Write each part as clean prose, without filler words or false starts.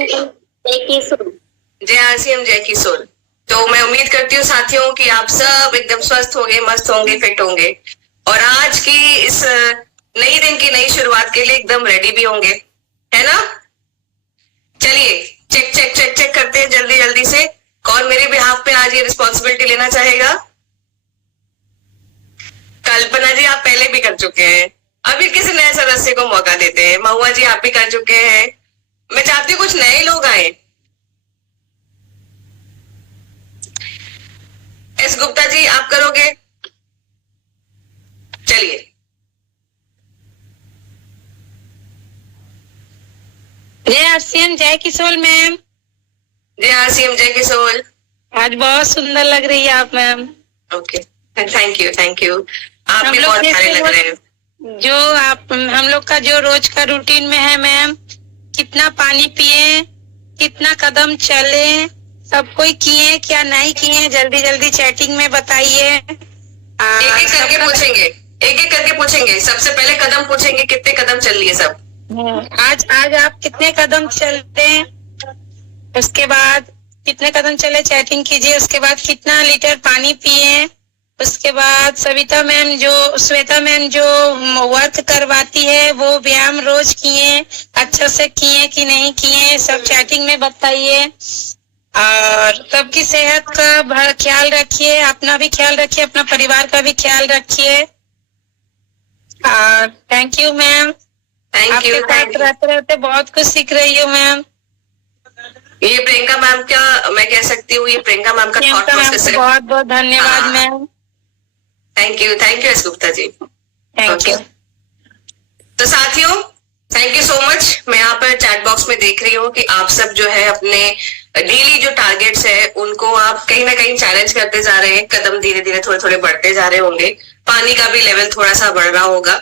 जय आरसीएम, जय किशोर। तो मैं उम्मीद करती हूँ साथियों कि आप सब एकदम स्वस्थ होंगे, मस्त होंगे, फिट होंगे और आज की इस नई दिन की नई शुरुआत के लिए एकदम रेडी भी होंगे, है ना? चलिए चेक चेक चेक चेक करते हैं जल्दी जल्दी से। कौन मेरे बिहाफ पे आज ये रिस्पॉन्सिबिलिटी लेना चाहेगा? कल्पना जी, आप पहले भी कर चुके हैं, अभी किसी नए सदस्य को मौका देते हैं। महुआ जी, आप भी कर चुके हैं। मैं चाहती हूँ कुछ नए लोग आए। एस गुप्ता जी, आप करोगे? चलिए। जय आरसीएम, जय किशोर मैम। जय आरसीएम, जय किशोर। आज बहुत सुंदर लग रही है आप ma'am. Okay, thank you thank you. आप भी बहुत प्यारे लग रहे हैं। जो आप हम लोग का जो रोज का रूटीन में है मैम, कितना पानी पिए, कितना कदम चले, सब कोई किए क्या नहीं किए, जल्दी जल्दी चैटिंग में बताइए। एक एक करके पूछेंगे, एक एक करके पूछेंगे। सबसे पहले कदम पूछेंगे, कितने कदम चल लिए सब? आज आप कितने कदम चलते हैं, उसके बाद कितने कदम चले चैटिंग कीजिए। उसके बाद कितना लीटर पानी पिए, उसके बाद श्वेता मैम जो वर्क करवाती है वो व्यायाम रोज किए, अच्छा से किए कि नहीं किए, सब चैटिंग में बताइए। और सबकी सेहत का ख्याल रखिए, अपना भी ख्याल रखिए, अपना परिवार का भी ख्याल रखिए। और थैंक यू मैम, आपके साथ रहते रहते बहुत कुछ सीख रही हूँ मैम। ये प्रियंका मैम क्या मैं कह सकती हूँ, ये प्रियंका मैम का थॉट प्रोसेस है। बहुत बहुत धन्यवाद ma'am. Thank you S Gupta ji. Thank you. तो साथियों, थैंक यू सो मच। मैं यहाँ पर चैट बॉक्स में देख रही हूँ कि आप सब जो है अपने डेली जो टारगेट्स है उनको आप कहीं ना कहीं चैलेंज करते जा रहे हैं। कदम धीरे धीरे थोड़े थोड़े बढ़ते जा रहे होंगे, पानी का भी लेवल थोड़ा सा बढ़ रहा होगा।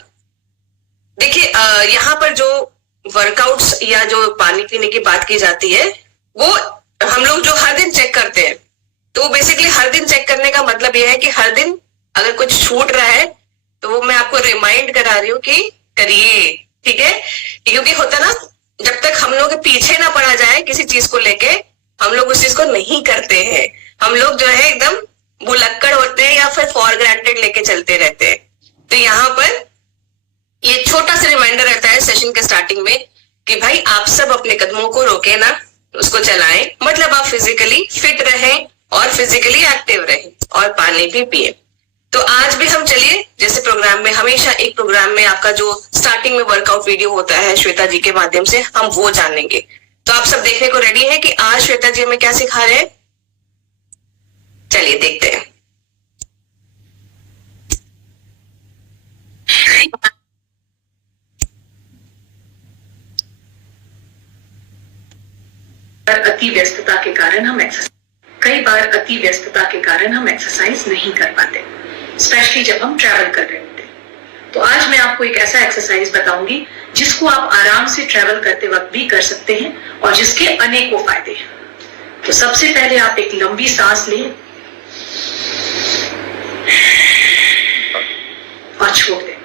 देखिए, यहाँ पर जो वर्कआउट्स या जो पानी पीने की बात की जाती है वो हम लोग जो हर दिन चेक करते हैं, तो बेसिकली हर दिन चेक करने का मतलब यह है कि हर दिन अगर कुछ छूट रहा है तो वो मैं आपको रिमाइंड करा रही हूँ कि करिए, ठीक है? क्योंकि होता ना, जब तक हम लोग पीछे ना पड़ा जाए किसी चीज को लेके, हम लोग उस चीज को नहीं करते हैं। हम लोग जो है एकदम भुलक्कड़ होते हैं या फिर फॉर ग्रांटेड लेके चलते रहते हैं। तो यहाँ पर ये छोटा सा रिमाइंडर रहता है सेशन के स्टार्टिंग में कि भाई आप सब अपने कदमों को रोके ना, उसको चलाएं। मतलब आप फिजिकली फिट रहें और फिजिकली एक्टिव रहें और पानी भी पिए। तो आज भी हम चलिए, जैसे प्रोग्राम में हमेशा एक प्रोग्राम में आपका जो स्टार्टिंग में वर्कआउट वीडियो होता है श्वेता जी के माध्यम से, हम वो जानेंगे। तो आप सब देखने को रेडी है कि आज श्वेता जी हमें क्या सिखा रहे हैं? चलिए देखते हैं। अति व्यस्तता के कारण हम एक्सरसाइज नहीं कर पाते, स्पेशली जब हम ट्रैवल कर रहे होते हैं। तो आज मैं आपको एक ऐसा एक्सरसाइज बताऊंगी जिसको आप आराम से ट्रैवल करते वक्त भी कर सकते हैं और जिसके अनेकों फायदे हैं। तो सबसे पहले आप एक लंबी सांस लें और छोड़ दें।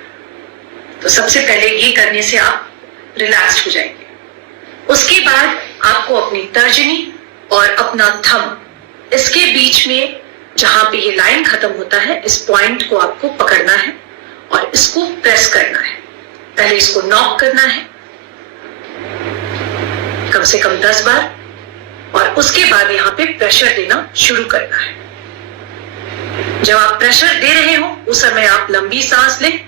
तो सबसे पहले ये करने से आप रिलैक्स हो जाएंगे। उसके बाद आपको अपनी तर्जनी और अपना थंब, इसके बीच में जहां पे ये लाइन खत्म होता है, इस पॉइंट को आपको पकड़ना है और इसको प्रेस करना है। पहले इसको नॉक करना है कम से कम 10 बार और उसके बाद यहाँ पे प्रेशर देना शुरू करना है। जब आप प्रेशर दे रहे हो उस समय आप लंबी सांस लें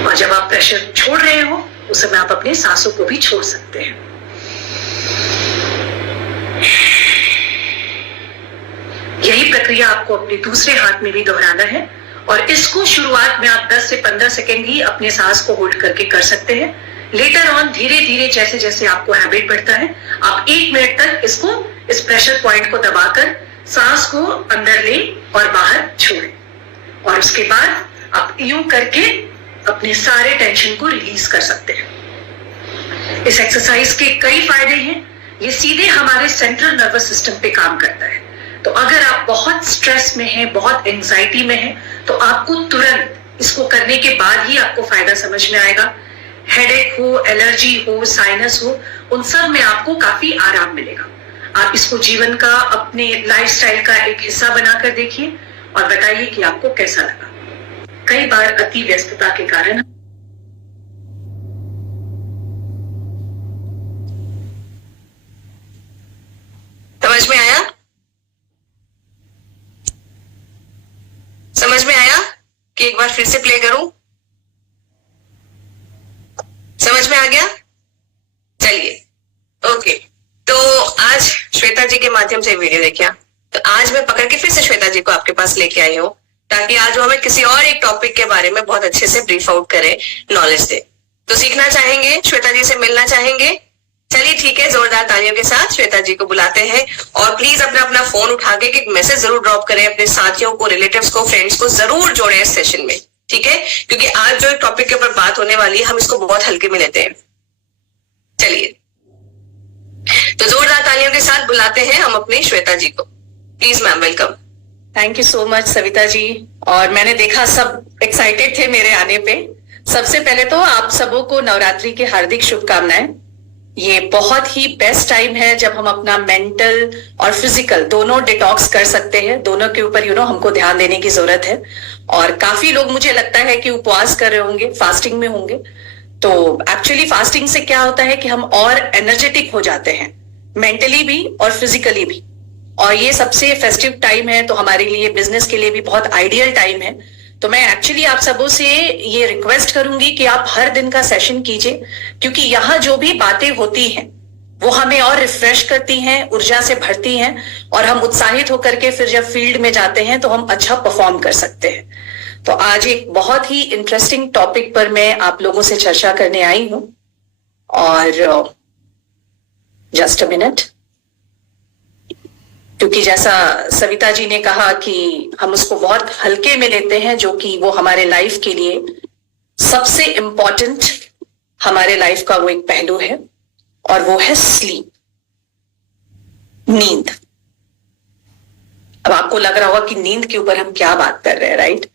और जब आप प्रेशर छोड़ रहे हो उस समय आप अपने सांसों को भी छोड़ सकते हैं। यही प्रक्रिया आपको अपने दूसरे हाथ में भी दोहराना है और इसको शुरुआत में आप 10 से 15 सेकेंड ही अपने सांस को होल्ड करके कर सकते हैं। लेटर ऑन धीरे धीरे जैसे जैसे आपको हैबिट बढ़ता है, आप 1 मिनट तक इस प्रेशर पॉइंट को दबाकर सांस को अंदर लें और बाहर छोड़ें और उसके बाद आप यूं करके अपने सारे टेंशन को रिलीज कर सकते हैं। इस एक्सरसाइज के कई फायदे हैं। ये सीधे हमारे सेंट्रल नर्वस सिस्टम पे काम करता है। तो अगर आप बहुत स्ट्रेस में हैं, बहुत एंजाइटी में हैं, तो आपको तुरंत इसको करने के बाद ही आपको फायदा समझ में आएगा। हेडेक हो, एलर्जी हो, साइनस हो, उन सब में आपको काफी आराम मिलेगा। आप इसको जीवन का, अपने लाइफस्टाइल का एक हिस्सा बनाकर देखिए और बताइए कि आपको कैसा लगा। कई बार अति व्यस्तता के कारण समझ में आया? समझ में आया कि एक बार फिर से प्ले करूं? समझ में आ गया? चलिए, ओके। तो आज श्वेता जी के माध्यम से वीडियो देखिए। तो आज मैं पकड़ के फिर से श्वेता जी को आपके पास लेके आई हूं, ताकि आज वो हमें किसी और एक टॉपिक के बारे में बहुत अच्छे से ब्रीफ आउट करे, नॉलेज दे। तो सीखना चाहेंगे, श्वेता जी से मिलना चाहेंगे? चलिए ठीक है, जोरदार तालियों के साथ श्वेता जी को बुलाते हैं। और प्लीज अपना अपना फोन उठा के एक मैसेज जरूर ड्रॉप करें, अपने साथियों को, रिलेटिव्स को, फ्रेंड्स को जरूर जोड़े इस सेशन में, ठीक है? क्योंकि आज जो एक टॉपिक के ऊपर बात होने वाली है, हम इसको बहुत हल्के में लेते हैं। चलिए, तो जोरदार तालियों के साथ बुलाते हैं हम अपनी श्वेता जी को। Please ma'am, welcome. Thank you so much Savita ji. और मैंने देखा सब एक्साइटेड थे मेरे आने पे। सबसे पहले तो आप सबों को नवरात्रि की हार्दिक शुभकामनाएं। ये बहुत ही बेस्ट टाइम है जब हम अपना मेंटल और फिजिकल दोनों डिटॉक्स कर सकते हैं। दोनों के ऊपर हमको ध्यान देने की जरूरत है। और काफी लोग मुझे लगता है कि उपवास कर रहे होंगे, फास्टिंग में होंगे। तो एक्चुअली फास्टिंग से क्या होता है कि हम और एनर्जेटिक हो जाते हैं, मेंटली भी और फिजिकली भी। और ये सबसे फेस्टिव टाइम है, तो हमारे लिए, बिजनेस के लिए भी बहुत आइडियल टाइम है। तो मैं एक्चुअली आप सबों से ये रिक्वेस्ट करूंगी कि आप हर दिन का सेशन कीजिए, क्योंकि यहाँ जो भी बातें होती हैं वो हमें और रिफ्रेश करती हैं, ऊर्जा से भरती हैं, और हम उत्साहित होकर के फिर जब फील्ड में जाते हैं तो हम अच्छा परफॉर्म कर सकते हैं। तो आज एक बहुत ही इंटरेस्टिंग टॉपिक पर मैं आप लोगों से चर्चा करने आई हूं। और जस्ट अ मिनट, क्योंकि जैसा सविता जी ने कहा कि हम उसको बहुत हल्के में लेते हैं, जो कि वो हमारे लाइफ के लिए सबसे इंपॉर्टेंट, हमारे लाइफ का वो एक पहलू है, और वो है स्लीप, नींद। अब आपको लग रहा होगा कि नींद के ऊपर हम क्या बात कर रहे हैं, राइट?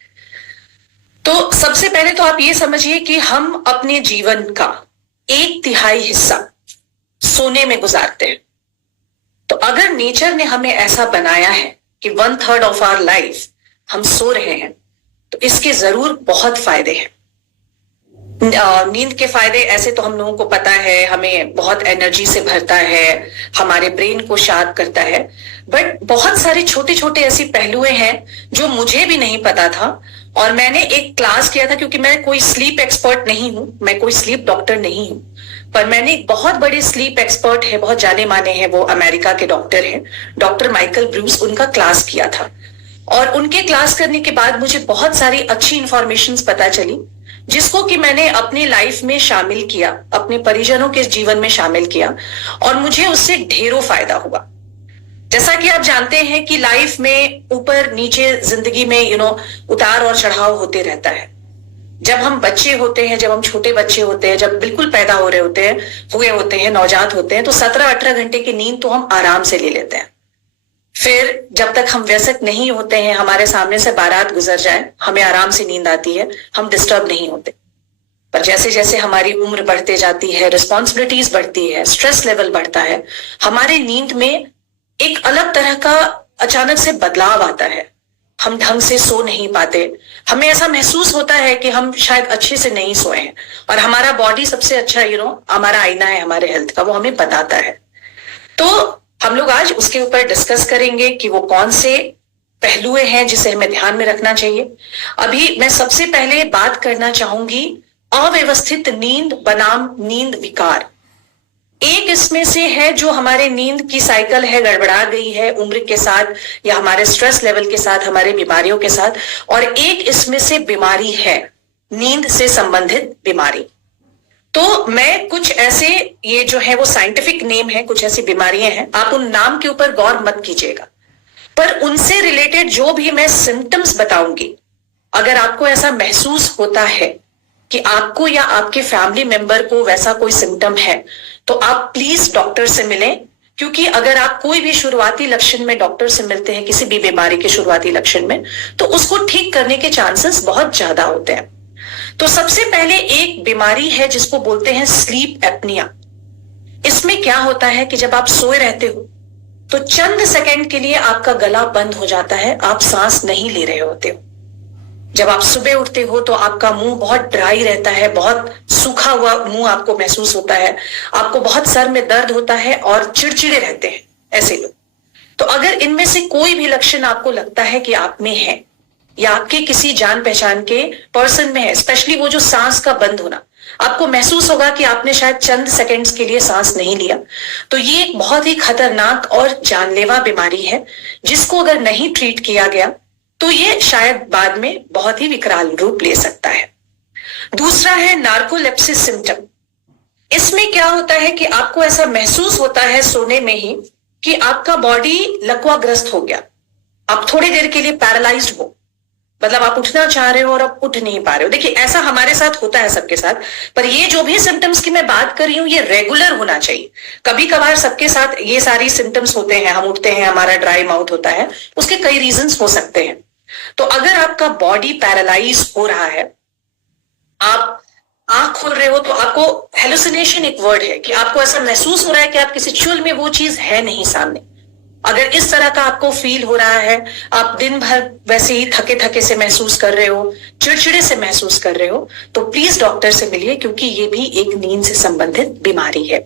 तो सबसे पहले तो आप ये समझिए कि हम अपने जीवन का 1/3 हिस्सा सोने में गुजारते हैं। तो अगर नेचर ने हमें ऐसा बनाया है कि 1/3 ऑफ आवर लाइफ हम सो रहे हैं, तो इसके जरूर बहुत फायदे हैं। नींद के फायदे ऐसे तो हम लोगों को पता है, हमें बहुत एनर्जी से भरता है, हमारे ब्रेन को शार्प करता है। बट बहुत सारे छोटे छोटे ऐसी पहलुएं हैं जो मुझे भी नहीं पता था। और मैंने एक क्लास किया था, क्योंकि मैं कोई स्लीप एक्सपर्ट नहीं हूं, मैं कोई स्लीप डॉक्टर नहीं हूं, पर मैंने एक बहुत बड़े स्लीप एक्सपर्ट है, बहुत जाने माने हैं, वो अमेरिका के डॉक्टर हैं, डॉक्टर माइकल ब्रूस, उनका क्लास किया था। और उनके क्लास करने के बाद मुझे बहुत सारी अच्छी इंफॉर्मेशन पता चली, जिसको कि मैंने अपनी लाइफ में शामिल किया, अपने परिजनों के जीवन में शामिल किया, और मुझे उससे ढेरों फायदा हुआ। जैसा कि आप जानते हैं कि लाइफ में ऊपर नीचे, जिंदगी में उतार और चढ़ाव होते रहता है। जब हम बच्चे होते हैं, जब हम छोटे बच्चे होते हैं, जब बिल्कुल पैदा हो रहे होते हैं, नवजात होते हैं, तो 17-18 घंटे की नींद तो हम आराम से ले लेते हैं। फिर जब तक हम वयस्क नहीं होते हैं, हमारे सामने से बारात गुजर जाए, हमें आराम से नींद आती है, हम डिस्टर्ब नहीं होते। पर जैसे जैसे हमारी उम्र बढ़ते जाती है, रिस्पॉन्सिबिलिटीज बढ़ती है, स्ट्रेस लेवल बढ़ता है, हमारे नींद में एक अलग तरह का अचानक से बदलाव आता है। हम ढंग से सो नहीं पाते, हमें ऐसा महसूस होता है कि हम शायद अच्छे से नहीं सोए हैं। और हमारा बॉडी सबसे अच्छा हमारा आईना है हमारे हेल्थ का, वो हमें बताता है। तो हम लोग आज उसके ऊपर डिस्कस करेंगे कि वो कौन से पहलुए हैं जिसे हमें ध्यान में रखना चाहिए। अभी मैं सबसे पहले बात करना चाहूंगी अव्यवस्थित नींद बनाम नींद विकार। एक इसमें से है जो हमारे नींद की साइकिल है, गड़बड़ा गई है उम्र के साथ, या हमारे स्ट्रेस लेवल के साथ, हमारे बीमारियों के साथ। और एक इसमें से बीमारी है, नींद से संबंधित बीमारी। तो मैं कुछ ऐसे, ये जो है वो साइंटिफिक नेम है, कुछ ऐसी बीमारियां हैं, आप उन नाम के ऊपर गौर मत कीजिएगा, पर उनसे रिलेटेड जो भी मैं सिम्टम्स बताऊंगी, अगर आपको ऐसा महसूस होता है कि आपको या आपके फैमिली मेंबर को वैसा कोई सिम्टम है, तो आप प्लीज डॉक्टर से मिलें, क्योंकि अगर आप कोई भी शुरुआती लक्षण में डॉक्टर से मिलते हैं किसी भी बीमारी के शुरुआती लक्षण में, तो उसको ठीक करने के चांसेस बहुत ज्यादा होते हैं। तो सबसे पहले एक बीमारी है जिसको बोलते हैं स्लीप एपनिया। इसमें क्या होता है कि जब आप सोए रहते हो तो चंद सेकंड के लिए आपका गला बंद हो जाता है, आप सांस नहीं ले रहे होते हो। जब आप सुबह उठते हो तो आपका मुंह बहुत ड्राई रहता है, बहुत सूखा हुआ मुंह आपको महसूस होता है, आपको बहुत सर में दर्द होता है और चिड़चिड़े रहते हैं ऐसे लोग। तो अगर इनमें से कोई भी लक्षण आपको लगता है कि आप में है या आपके किसी जान पहचान के पर्सन में है, स्पेशली वो जो सांस का बंद होना, आपको महसूस होगा कि आपने शायद चंद सेकंड्स के लिए सांस नहीं लिया, तो ये एक बहुत ही खतरनाक और जानलेवा बीमारी है जिसको अगर नहीं ट्रीट किया गया तो ये शायद बाद में बहुत ही विकराल रूप ले सकता है। दूसरा है नार्कोलेप्सिस सिम्टम। इसमें क्या होता है कि आपको ऐसा महसूस होता है सोने में ही कि आपका बॉडी लकवाग्रस्त हो गया, आप थोड़ी देर के लिए पैरालाइज्ड हो, मतलब आप उठना चाह रहे हो और आप उठ नहीं पा रहे हो। देखिए ऐसा हमारे साथ होता है सबके साथ, पर ये जो भी सिम्टम्स की मैं बात कर रही हूं ये रेगुलर होना चाहिए। कभी कभार सबके साथ ये सारी सिम्टम्स होते हैं, हम उठते हैं हमारा ड्राई माउथ होता है, उसके कई रीजंस हो सकते हैं। तो अगर आपका बॉडी पैरालाइज हो रहा है, आप आंख खोल रहे हो तो आपको हेलुसिनेशन एक वर्ड है कि आपको ऐसा महसूस हो रहा है कि आप किसी चुल में वो चीज है नहीं सामने। अगर इस तरह का आपको फील हो रहा है, आप दिन भर वैसे ही थके थके से महसूस कर रहे हो, चिड़चिड़े से महसूस कर रहे हो, तो प्लीज डॉक्टर से मिलिए क्योंकि ये भी एक नींद से संबंधित बीमारी है।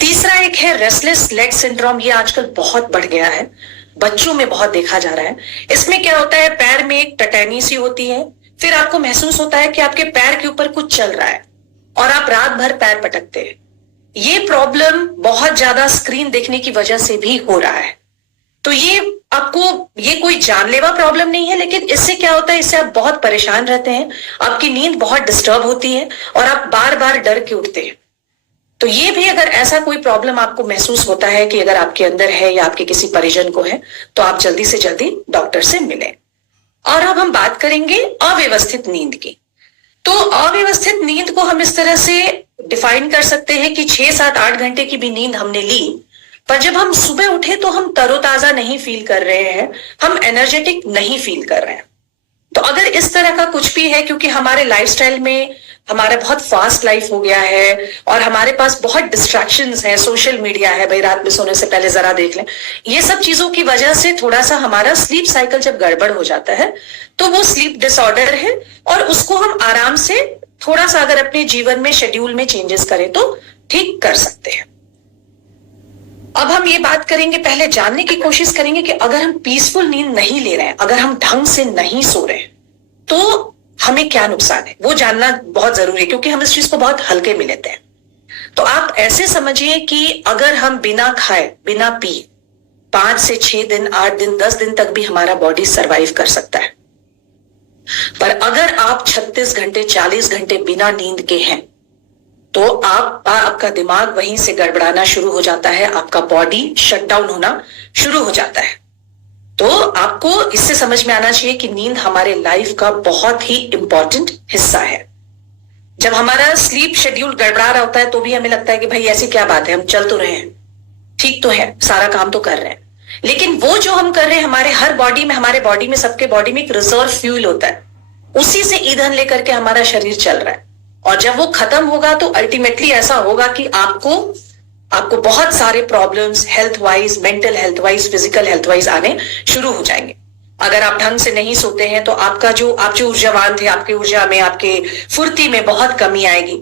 तीसरा एक है रेस्टलेस लेग सिंड्रोम। ये आजकल बहुत बढ़ गया है, बच्चों में बहुत देखा जा रहा है। इसमें क्या होता है, पैर में एक टटैनी सी होती है, फिर आपको महसूस होता है कि आपके पैर के ऊपर कुछ चल रहा है और आप रात भर पैर पटकते हैं। ये प्रॉब्लम बहुत ज्यादा स्क्रीन देखने की वजह से भी हो रहा है। तो ये कोई जानलेवा प्रॉब्लम नहीं है, लेकिन इससे क्या होता है, इससे आप बहुत परेशान रहते हैं, आपकी नींद बहुत डिस्टर्ब होती है और आप बार बार डर के उठते हैं। तो ये भी अगर ऐसा कोई प्रॉब्लम आपको महसूस होता है कि अगर आपके अंदर है या आपके किसी परिजन को है, तो आप जल्दी से जल्दी डॉक्टर से मिलें। और अब हम बात करेंगे अव्यवस्थित नींद की। तो अव्यवस्थित नींद को हम इस तरह से डिफाइन कर सकते हैं कि 6, 7, 8 घंटे की भी नींद हमने ली, पर जब हम सुबह उठे तो हम तरोताजा नहीं फील कर रहे हैं, हम एनर्जेटिक नहीं फील कर रहे हैं। तो अगर इस तरह का कुछ भी है, क्योंकि हमारे लाइफस्टाइल में हमारा बहुत फास्ट लाइफ हो गया है और हमारे पास बहुत डिस्ट्रैक्शंस हैं, सोशल मीडिया है, भाई रात में सोने से पहले जरा देख लें, ये सब चीजों की वजह से थोड़ा सा हमारा स्लीप साइकिल जब गड़बड़ हो जाता है तो वो स्लीप डिसऑर्डर है और उसको हम आराम से थोड़ा सा अगर अपने जीवन में शेड्यूल में चेंजेस करें तो ठीक कर सकते हैं। अब हम ये बात करेंगे, पहले जानने की कोशिश करेंगे कि अगर हम पीसफुल नींद नहीं ले रहे हैं, अगर हम ढंग से नहीं सो रहे हैं, तो हमें क्या नुकसान है वो जानना बहुत जरूरी है, क्योंकि हम इस चीज को बहुत हल्के में लेते हैं। तो आप ऐसे समझिए कि अगर हम बिना खाए बिना पिए 5 से 6 दिन, 8 दिन, 10 दिन तक भी हमारा बॉडी सरवाइव कर सकता है। पर अगर आप 36 घंटे 40 घंटे बिना नींद के हैं तो आपका दिमाग वहीं से गड़बड़ाना शुरू हो जाता है, आपका बॉडी शटडाउन होना शुरू हो जाता है। तो आपको इससे समझ में आना चाहिए कि नींद हमारे लाइफ का बहुत ही इंपॉर्टेंट हिस्सा है। जब हमारा स्लीप शेड्यूल गड़बड़ा रहा होता है तो भी हमें लगता है कि भाई ऐसी क्या बात है, हम चल तो रहे हैं, ठीक तो है, सारा काम तो कर रहे हैं, लेकिन वो जो हम कर रहे हैं हमारे बॉडी में सबके बॉडी में एक रिजर्व फ्यूल होता है, उसी से ईंधन लेकर के हमारा शरीर चल रहा है। और जब वो खत्म होगा तो अल्टीमेटली ऐसा होगा कि आपको बहुत सारे problems health wise, mental health wise, physical health wise आने शुरू हो जाएंगे। अगर आप ढंग से नहीं सोते हैं तो आप जो ऊर्जावान थे, आपकी ऊर्जा में, आपके फुर्ती में बहुत कमी आएगी।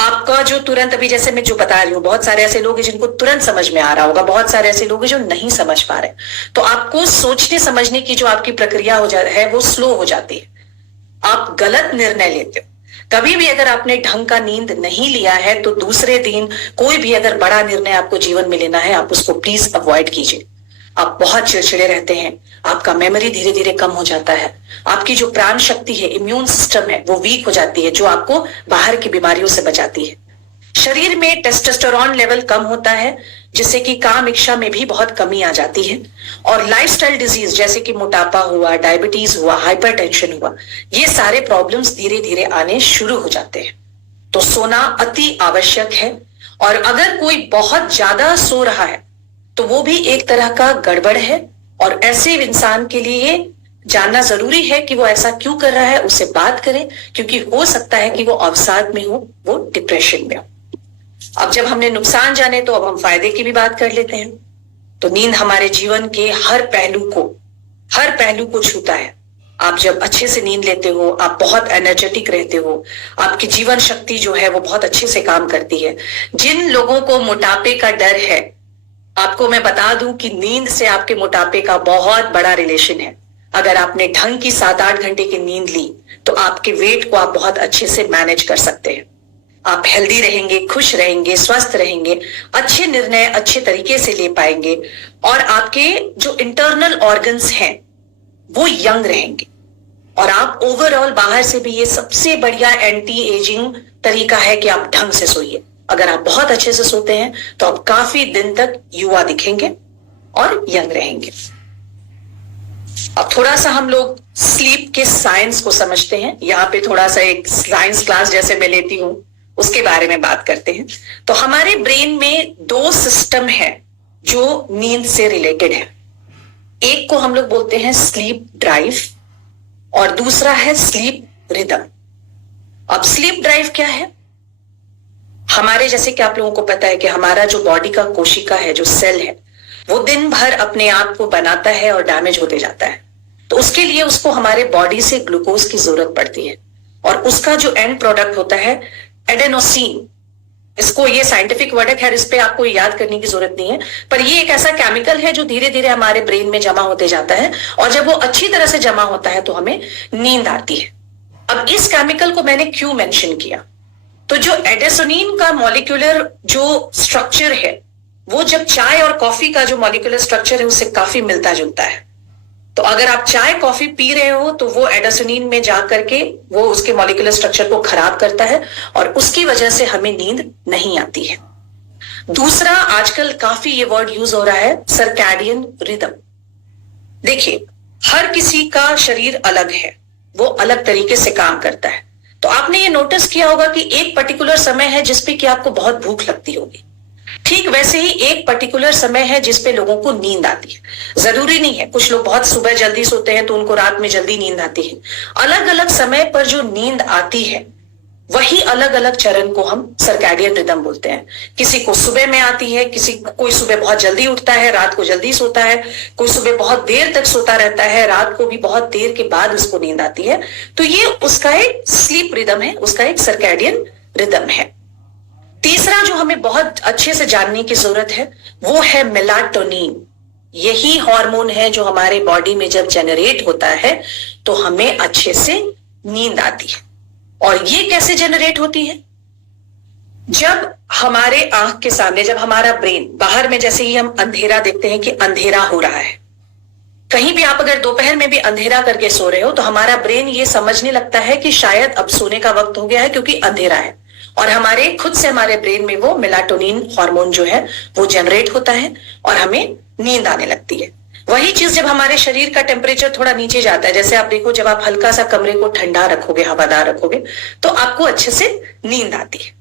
आपका जो तुरंत, अभी जैसे मैं जो बता रही हूँ, बहुत सारे ऐसे लोग हैं जिनको तुरंत समझ में आ रहा होगा, बहुत सारे ऐसे लोग हैं जो नहीं समझ पा रहे, तो आपको सोचने समझने की जो आपकी प्रक्रिया है वो स्लो हो जाती है, आप गलत निर्णय लेते हो। कभी भी अगर आपने ढंग का नींद नहीं लिया है तो दूसरे दिन कोई भी अगर बड़ा निर्णय आपको जीवन में लेना है, आप उसको प्लीज अवॉइड कीजिए। आप बहुत चिड़चिड़े रहते हैं, आपका मेमोरी धीरे धीरे कम हो जाता है, आपकी जो प्राण शक्ति है, इम्यून सिस्टम है, वो वीक हो जाती है, जो आपको बाहर की बीमारियों से बचाती है। शरीर में टेस्टोस्टेरोन लेवल कम होता है, जिससे कि काम इच्छा में भी बहुत कमी आ जाती है। और लाइफस्टाइल डिजीज जैसे कि मोटापा हुआ, डायबिटीज हुआ, हाइपरटेंशन हुआ, ये सारे प्रॉब्लम्स धीरे धीरे आने शुरू हो जाते हैं। तो सोना अति आवश्यक है। और अगर कोई बहुत ज्यादा सो रहा है तो वो भी एक तरह का गड़बड़ है। और ऐसे इंसान के लिए जानना जरूरी है कि वो ऐसा क्यों कर रहा है, उससे बात करें, क्योंकि हो सकता है कि वो अवसाद में हो, वो डिप्रेशन में हो। अब जब हमने नुकसान जाने तो अब हम फायदे की भी बात कर लेते हैं। तो नींद हमारे जीवन के हर पहलू को छूता है। आप जब अच्छे से नींद लेते हो, आप बहुत एनर्जेटिक रहते हो, आपकी जीवन शक्ति जो है वो बहुत अच्छे से काम करती है। जिन लोगों को मोटापे का डर है, आपको मैं बता दूं कि नींद से आपके मोटापे का बहुत बड़ा रिलेशन है। अगर आपने ढंग की 7-8 घंटे की नींद ली तो आपके वेट को आप बहुत अच्छे से मैनेज कर सकते हैं। आप हेल्दी रहेंगे, खुश रहेंगे, स्वस्थ रहेंगे, अच्छे निर्णय अच्छे तरीके से ले पाएंगे, और आपके जो इंटरनल ऑर्गन्स हैं वो यंग रहेंगे। और आप ओवरऑल बाहर से भी, ये सबसे बढ़िया एंटी एजिंग तरीका है कि आप ढंग से सोइए। अगर आप बहुत अच्छे से सोते हैं तो आप काफी दिन तक युवा दिखेंगे और यंग रहेंगे। अब थोड़ा सा हम लोग स्लीप के साइंस को समझते हैं। यहाँ पे थोड़ा सा एक साइंस क्लास जैसे मैं लेती हूं, उसके बारे में बात करते हैं। तो हमारे ब्रेन में 2 सिस्टम है जो नींद से रिलेटेड है। एक को हम लोग बोलते हैं स्लीप ड्राइव और दूसरा है स्लीप रिदम। अब स्लीप ड्राइव क्या है? हमारे, जैसे कि आप लोगों को पता है कि हमारा जो बॉडी का कोशिका है, जो सेल है, वो दिन भर अपने आप को बनाता है और डैमेज होते जाता है। तो उसके लिए उसको हमारे बॉडी से ग्लूकोज की जरूरत पड़ती है, और उसका जो एंड प्रोडक्ट होता है एडेनोसिन। इसको, ये साइंटिफिक वर्ड है, खैर इस पे आपको याद करने की जरूरत नहीं है, पर ये एक ऐसा केमिकल है जो धीरे धीरे हमारे ब्रेन में जमा होते जाता है, और जब वो अच्छी तरह से जमा होता है तो हमें नींद आती है। अब इस केमिकल को मैंने क्यों मेंशन किया? तो जो एडेनोसिन का मॉलिक्यूलर जो स्ट्रक्चर है, वो जब चाय और कॉफी का जो मॉलिक्यूलर स्ट्रक्चर है उससे काफी मिलता जुलता है। तो अगर आप चाय कॉफी पी रहे हो तो वो एडेनोसिन में जा करके वो उसके मॉलिक्यूलर स्ट्रक्चर को खराब करता है, और उसकी वजह से हमें नींद नहीं आती है। दूसरा, आजकल काफी ये वर्ड यूज हो रहा है, सर्कैडियन रिदम। देखिए, हर किसी का शरीर अलग है, वो अलग तरीके से काम करता है। तो आपने ये नोटिस किया होगा कि एक पर्टिकुलर समय है जिसपे कि आपको बहुत भूख लगती होगी, ठीक वैसे ही एक पर्टिकुलर समय है जिसपे लोगों को नींद आती है। जरूरी नहीं है, कुछ लोग बहुत सुबह जल्दी सोते हैं तो उनको रात में जल्दी नींद आती है। अलग अलग समय पर जो नींद आती है वही अलग अलग चरण को हम सर्कैडियन रिदम बोलते हैं। किसी को सुबह में आती है, कोई सुबह बहुत जल्दी उठता है, रात को जल्दी सोता है, कोई सुबह बहुत देर तक सोता रहता है, रात को भी बहुत देर के बाद उसको नींद आती है। तो ये उसका एक स्लीप रिदम है, उसका एक सर्कैडियन रिदम है। तीसरा जो हमें बहुत अच्छे से जानने की जरूरत है वो है मेलाटोनिन। यही हार्मोन है जो हमारे बॉडी में जब जनरेट होता है तो हमें अच्छे से नींद आती है। और ये कैसे जनरेट होती है? जब हमारे आंख के सामने, जब हमारा ब्रेन बाहर में, जैसे ही हम अंधेरा देखते हैं कि अंधेरा हो रहा है, कहीं भी आप अगर दोपहर में भी अंधेरा करके सो रहे हो तो हमारा ब्रेन ये समझने लगता है कि शायद अब सोने का वक्त हो गया है क्योंकि अंधेरा है, और हमारे खुद से हमारे ब्रेन में वो मेलाटोनिन हार्मोन जो है वो जनरेट होता है और हमें नींद आने लगती है। वही चीज जब हमारे शरीर का टेम्परेचर थोड़ा नीचे जाता है, जैसे आप देखो जब आप हल्का सा कमरे को ठंडा रखोगे, हवादार रखोगे, तो आपको अच्छे से नींद आती है।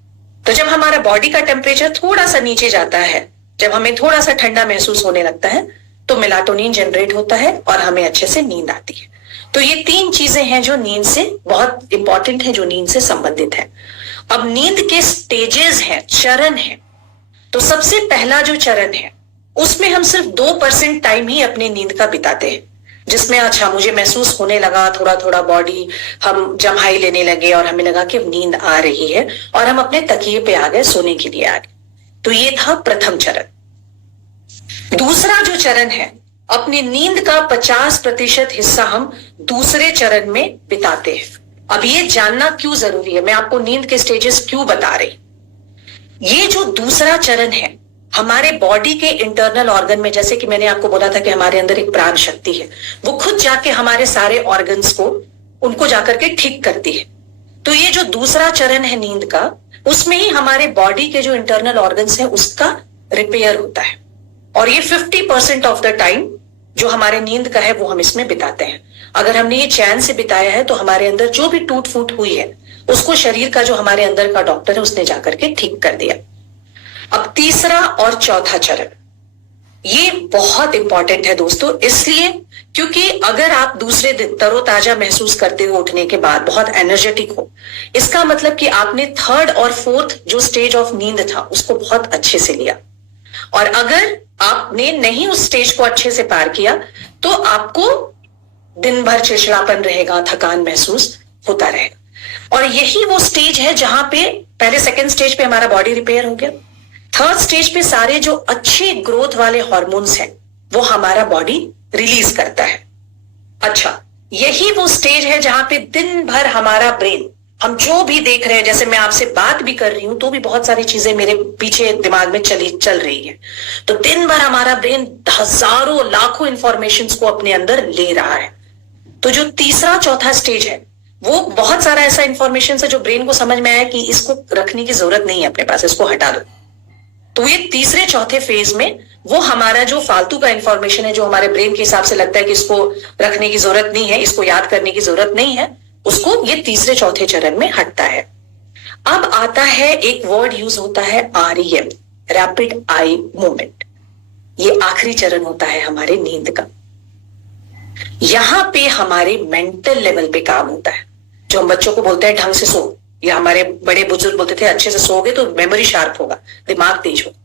तो जब हमारा बॉडी का टेम्परेचर थोड़ा सा नीचे जाता है, जब हमें थोड़ा सा ठंडा महसूस होने लगता है, तो मेलाटोनिन जनरेट होता है और हमें अच्छे से नींद आती है। तो ये 3 चीजें हैं जो नींद से बहुत इंपॉर्टेंट है, जो नींद से संबंधित है। अब नींद के स्टेजेस हैं, चरण हैं। तो सबसे पहला जो चरण है उसमें हम सिर्फ 2% टाइम ही अपनी नींद का बिताते हैं, जिसमें अच्छा मुझे महसूस होने लगा, थोड़ा थोड़ा बॉडी हम जम्हाई लेने लगे और हमें लगा कि अब नींद आ रही है और हम अपने तकिए पे आ गए, सोने के लिए आ गए। तो ये था प्रथम चरण। दूसरा जो चरण है, अपनी नींद का 50% हिस्सा हम दूसरे चरण में बिताते हैं। अब ये जानना क्यों जरूरी है, मैं आपको नींद के स्टेजेस क्यों बता रही। ये जो दूसरा चरण है हमारे बॉडी के इंटरनल ऑर्गन में, जैसे कि मैंने आपको बोला था कि हमारे अंदर एक प्राण शक्ति है, वो खुद जाके हमारे सारे ऑर्गन्स को उनको जाकर के ठीक करती है। तो ये जो दूसरा चरण है नींद का, उसमें ही हमारे बॉडी के जो इंटरनल ऑर्गन्स है उसका रिपेयर होता है, और ये 50% ऑफ द टाइम जो हमारे नींद का है वो हम इसमें बिताते हैं। अगर हमने ये चैन से बिताया है तो हमारे अंदर जो भी टूट फूट हुई है उसको शरीर का जो हमारे अंदर का डॉक्टर है उसने जाकर के ठीक कर दिया। अब तीसरा और चौथा चरण, ये बहुत इंपॉर्टेंट है दोस्तों, इसलिए क्योंकि अगर आप दूसरे दिन तरोताजा महसूस करते हो उठने के बाद, बहुत एनर्जेटिक हो, इसका मतलब कि आपने थर्ड और फोर्थ जो स्टेज ऑफ नींद था उसको बहुत अच्छे से लिया। और अगर आपने नहीं उस स्टेज को अच्छे से पार किया तो आपको दिन भर चिड़चिड़ापन रहेगा, थकान महसूस होता रहेगा। और यही वो स्टेज है जहां पे पहले सेकंड स्टेज पे हमारा बॉडी रिपेयर हो गया, थर्ड स्टेज पे सारे जो अच्छे ग्रोथ वाले हार्मोन्स हैं वो हमारा बॉडी रिलीज करता है। अच्छा, यही वो स्टेज है जहां पे दिन भर हमारा ब्रेन, हम जो भी देख रहे हैं, जैसे मैं आपसे बात भी कर रही हूं तो भी बहुत सारी चीजें मेरे पीछे दिमाग में चल रही है, तो दिन भर हमारा ब्रेन हजारों लाखों इंफॉर्मेशंस को अपने अंदर ले रहा है। तो जो तीसरा चौथा स्टेज है वो बहुत सारा ऐसा इंफॉर्मेशन है जो ब्रेन को समझ में आया कि इसको रखने की जरूरत नहीं है अपने पास, इसको हटा दो। तो ये तीसरे चौथे फेज में वो हमारा जो फालतू का इंफॉर्मेशन है, जो हमारे ब्रेन के हिसाब से लगता है कि इसको रखने की जरूरत नहीं है, इसको याद करने की जरूरत नहीं है, उसको ये तीसरे चौथे चरण में हटता है। अब आता है एक वर्ड यूज होता है REM, रैपिड आई मूवमेंट। ये आखिरी चरण होता है हमारे नींद का। यहां पे हमारे मेंटल लेवल पे काम होता है। जो हम बच्चों को बोलते हैं ढंग से सो, या हमारे बड़े बुजुर्ग बोलते थे अच्छे से सोओगे तो मेमोरी शार्प होगा, दिमाग तेज होगा,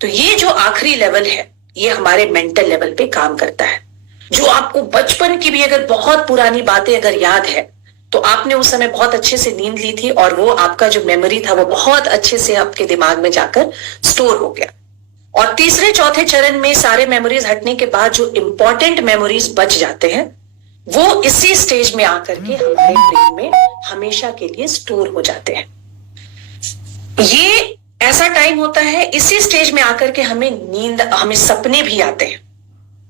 तो ये जो आखिरी लेवल है ये हमारे मेंटल लेवल पे काम करता है। जो आपको बचपन की भी अगर बहुत पुरानी बातें अगर याद है तो आपने उस समय बहुत अच्छे से नींद ली थी और वो आपका जो मेमोरी था वो बहुत अच्छे से आपके दिमाग में जाकर स्टोर हो गया। और तीसरे चौथे चरण में सारे मेमोरीज हटने के बाद जो इंपॉर्टेंट मेमोरीज बच जाते हैं वो इसी स्टेज में आकर के हमारे ब्रेन में हमेशा के लिए स्टोर हो जाते हैं। ये ऐसा टाइम होता है, इसी स्टेज में आकर के हमें सपने भी आते हैं।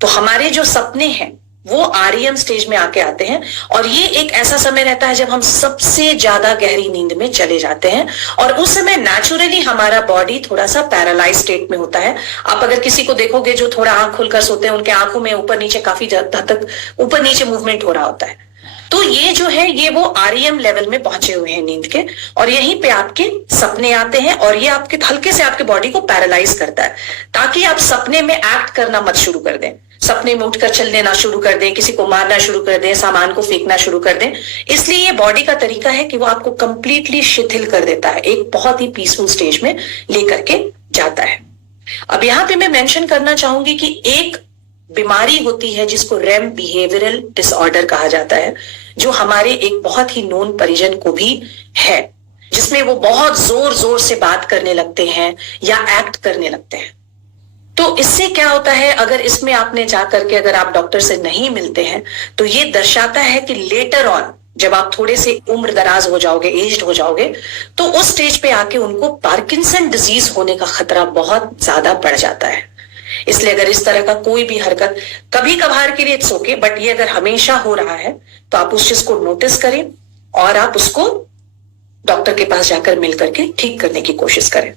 तो हमारे जो सपने हैं वो REM स्टेज में आके आते हैं और ये एक ऐसा समय रहता है जब हम सबसे ज्यादा गहरी नींद में चले जाते हैं और उस समय नेचुरली हमारा बॉडी थोड़ा सा पैरालाइज स्टेट में होता है। आप अगर किसी को देखोगे जो थोड़ा आंख खुलकर सोते हैं, उनके आंखों में ऊपर नीचे काफी हद तक ऊपर नीचे मूवमेंट हो रहा होता है। तो ये जो है ये वो REM लेवल में पहुंचे हुए हैं नींद के, और यहीं पे आपके सपने आते हैं और ये आपके हल्के से आपके बॉडी को पैरालाइज करता है ताकि आप सपने में एक्ट करना मत शुरू कर दें, सपने में उठकर चलने ना शुरू कर दें, किसी को मारना शुरू कर दें, सामान को फेंकना शुरू कर दें। इसलिए ये बॉडी का तरीका है कि वो आपको कंप्लीटली शिथिल कर देता है, एक बहुत ही पीसफुल स्टेज में लेकर के जाता है। अब यहां पे मैं मेंशन करना चाहूंगी कि एक बीमारी होती है जिसको REM बिहेवियरल डिसऑर्डर कहा जाता है, जो हमारे एक बहुत ही नोन परिजन को भी है, जिसमें वो बहुत जोर जोर से बात करने लगते हैं या एक्ट करने लगते हैं। तो इससे क्या होता है, अगर इसमें आपने जा करके अगर आप डॉक्टर से नहीं मिलते हैं तो ये दर्शाता है कि लेटर ऑन जब आप थोड़े से उम्र दराज हो जाओगे, एज्ड हो जाओगे, तो उस स्टेज पे आके उनको पार्किंसन डिजीज होने का खतरा बहुत ज्यादा बढ़ जाता है। इसलिए अगर इस तरह का कोई भी हरकत कभी कभार के लिए इट्स ओके, बट ये अगर हमेशा हो रहा है तो आप उस चीज को नोटिस करें और आप उसको डॉक्टर के पास जाकर मिल करके ठीक करने की कोशिश करें।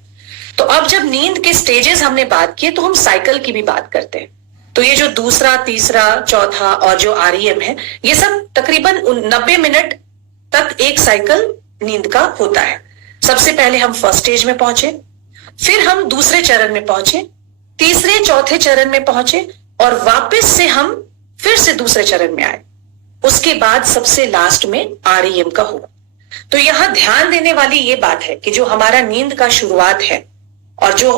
तो अब जब नींद के स्टेजेस हमने बात किए तो हम साइकिल की भी बात करते हैं। तो ये जो दूसरा, तीसरा, चौथा और जो REM है, ये सब तकरीबन 90 मिनट तक एक साइकिल नींद का होता है। सबसे पहले हम फर्स्ट स्टेज में पहुंचे, फिर हम दूसरे चरण में पहुंचे, तीसरे चौथे चरण में पहुंचे और वापस से हम फिर से दूसरे चरण में आए। उसके बाद सबसे लास्ट में REM का हुआ। तो यहां ध्यान देने वाली ये बात है कि जो हमारा नींद का शुरुआत है और जो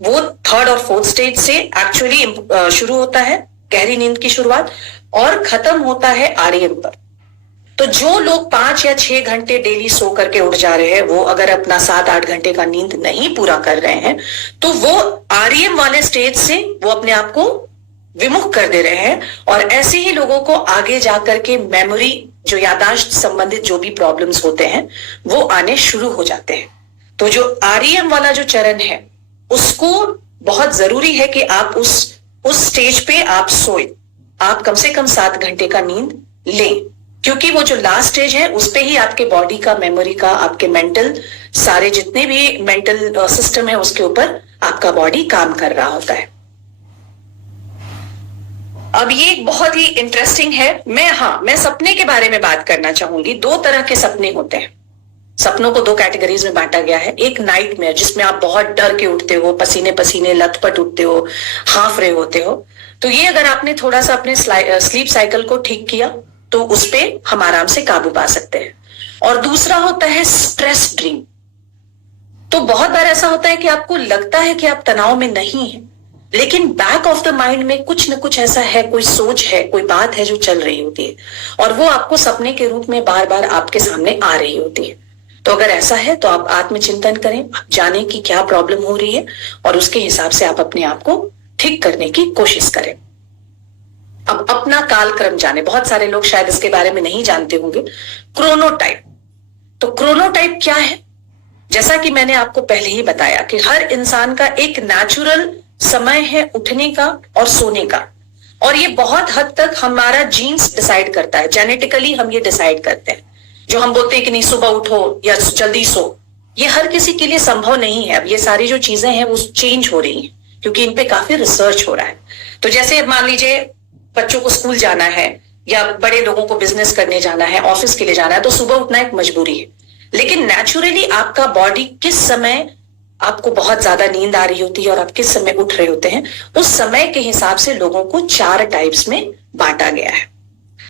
वो थर्ड और फोर्थ स्टेज से एक्चुअली शुरू होता है गहरी नींद की शुरुआत और खत्म होता है REM पर। तो जो लोग 5 या 6 घंटे डेली सो करके उठ जा रहे हैं, वो अगर अपना 7-8 घंटे का नींद नहीं पूरा कर रहे हैं तो वो REM वाले स्टेज से वो अपने आप को विमुख कर दे रहे हैं और ऐसे ही लोगों को आगे जाकर के मेमोरी, जो याददाश्त संबंधित जो भी प्रॉब्लम्स होते हैं वो आने शुरू हो जाते हैं। तो जो REM वाला जो चरण है उसको बहुत जरूरी है कि आप उस स्टेज पे आप सोए, आप कम से कम 7 घंटे का नींद लें, क्योंकि वो जो लास्ट स्टेज है उस पे ही आपके बॉडी का, मेमोरी का, आपके मेंटल, सारे जितने भी मेंटल सिस्टम है उसके ऊपर आपका बॉडी काम कर रहा होता है। अब ये बहुत ही इंटरेस्टिंग है। मैं सपने के बारे में बात करना चाहूंगी। 2 तरह के सपने होते हैं। सपनों को 2 कैटेगरीज में बांटा गया है। एक नाइटमेयर, जिसमें आप बहुत डर के उठते हो, पसीने पसीने लथपथ उठते हो, हाफ रहे होते हो। तो ये अगर आपने थोड़ा सा अपने स्लीप साइकिल को ठीक किया तो उस पे हम आराम से काबू पा सकते हैं। और दूसरा होता है स्ट्रेस ड्रीम। तो बहुत बार ऐसा होता है कि आपको लगता है कि आप तनाव में नहीं है, लेकिन बैक ऑफ द माइंड में कुछ न कुछ ऐसा है, कोई सोच है, कोई बात है जो चल रही होती है और वो आपको सपने के रूप में बार बार आपके सामने आ रही होती है। तो अगर ऐसा है तो आप आत्मचिंतन करें, आप जानें कि क्या प्रॉब्लम हो रही है और उसके हिसाब से आप अपने आप को ठीक करने की कोशिश करें। अब अपना कालक्रम जाने, बहुत सारे लोग शायद इसके बारे में नहीं जानते होंगे। क्रोनोटाइप। तो क्रोनोटाइप क्या है? जैसा कि मैंने आपको पहले ही बताया कि हर इंसान का एक नेचुरल समय है उठने का और सोने का, और ये बहुत हद तक हमारा जीन्स डिसाइड करता है। जेनेटिकली हम ये डिसाइड करते हैं। जो हम बोलते हैं कि नहीं सुबह उठो या जल्दी सो, ये हर किसी के लिए संभव नहीं है। अब ये सारी जो चीजें हैं वो चेंज हो रही हैं क्योंकि इन पे काफी रिसर्च हो रहा है। तो जैसे मान लीजिए बच्चों को स्कूल जाना है या बड़े लोगों को बिजनेस करने जाना है, ऑफिस के लिए जाना है, तो सुबह उठना एक मजबूरी है। लेकिन नेचुरली आपका बॉडी किस समय आपको बहुत ज्यादा नींद आ रही होती है और आप किस समय उठ रहे होते हैं, उस समय के हिसाब से लोगों को 4 टाइप्स में बांटा गया है।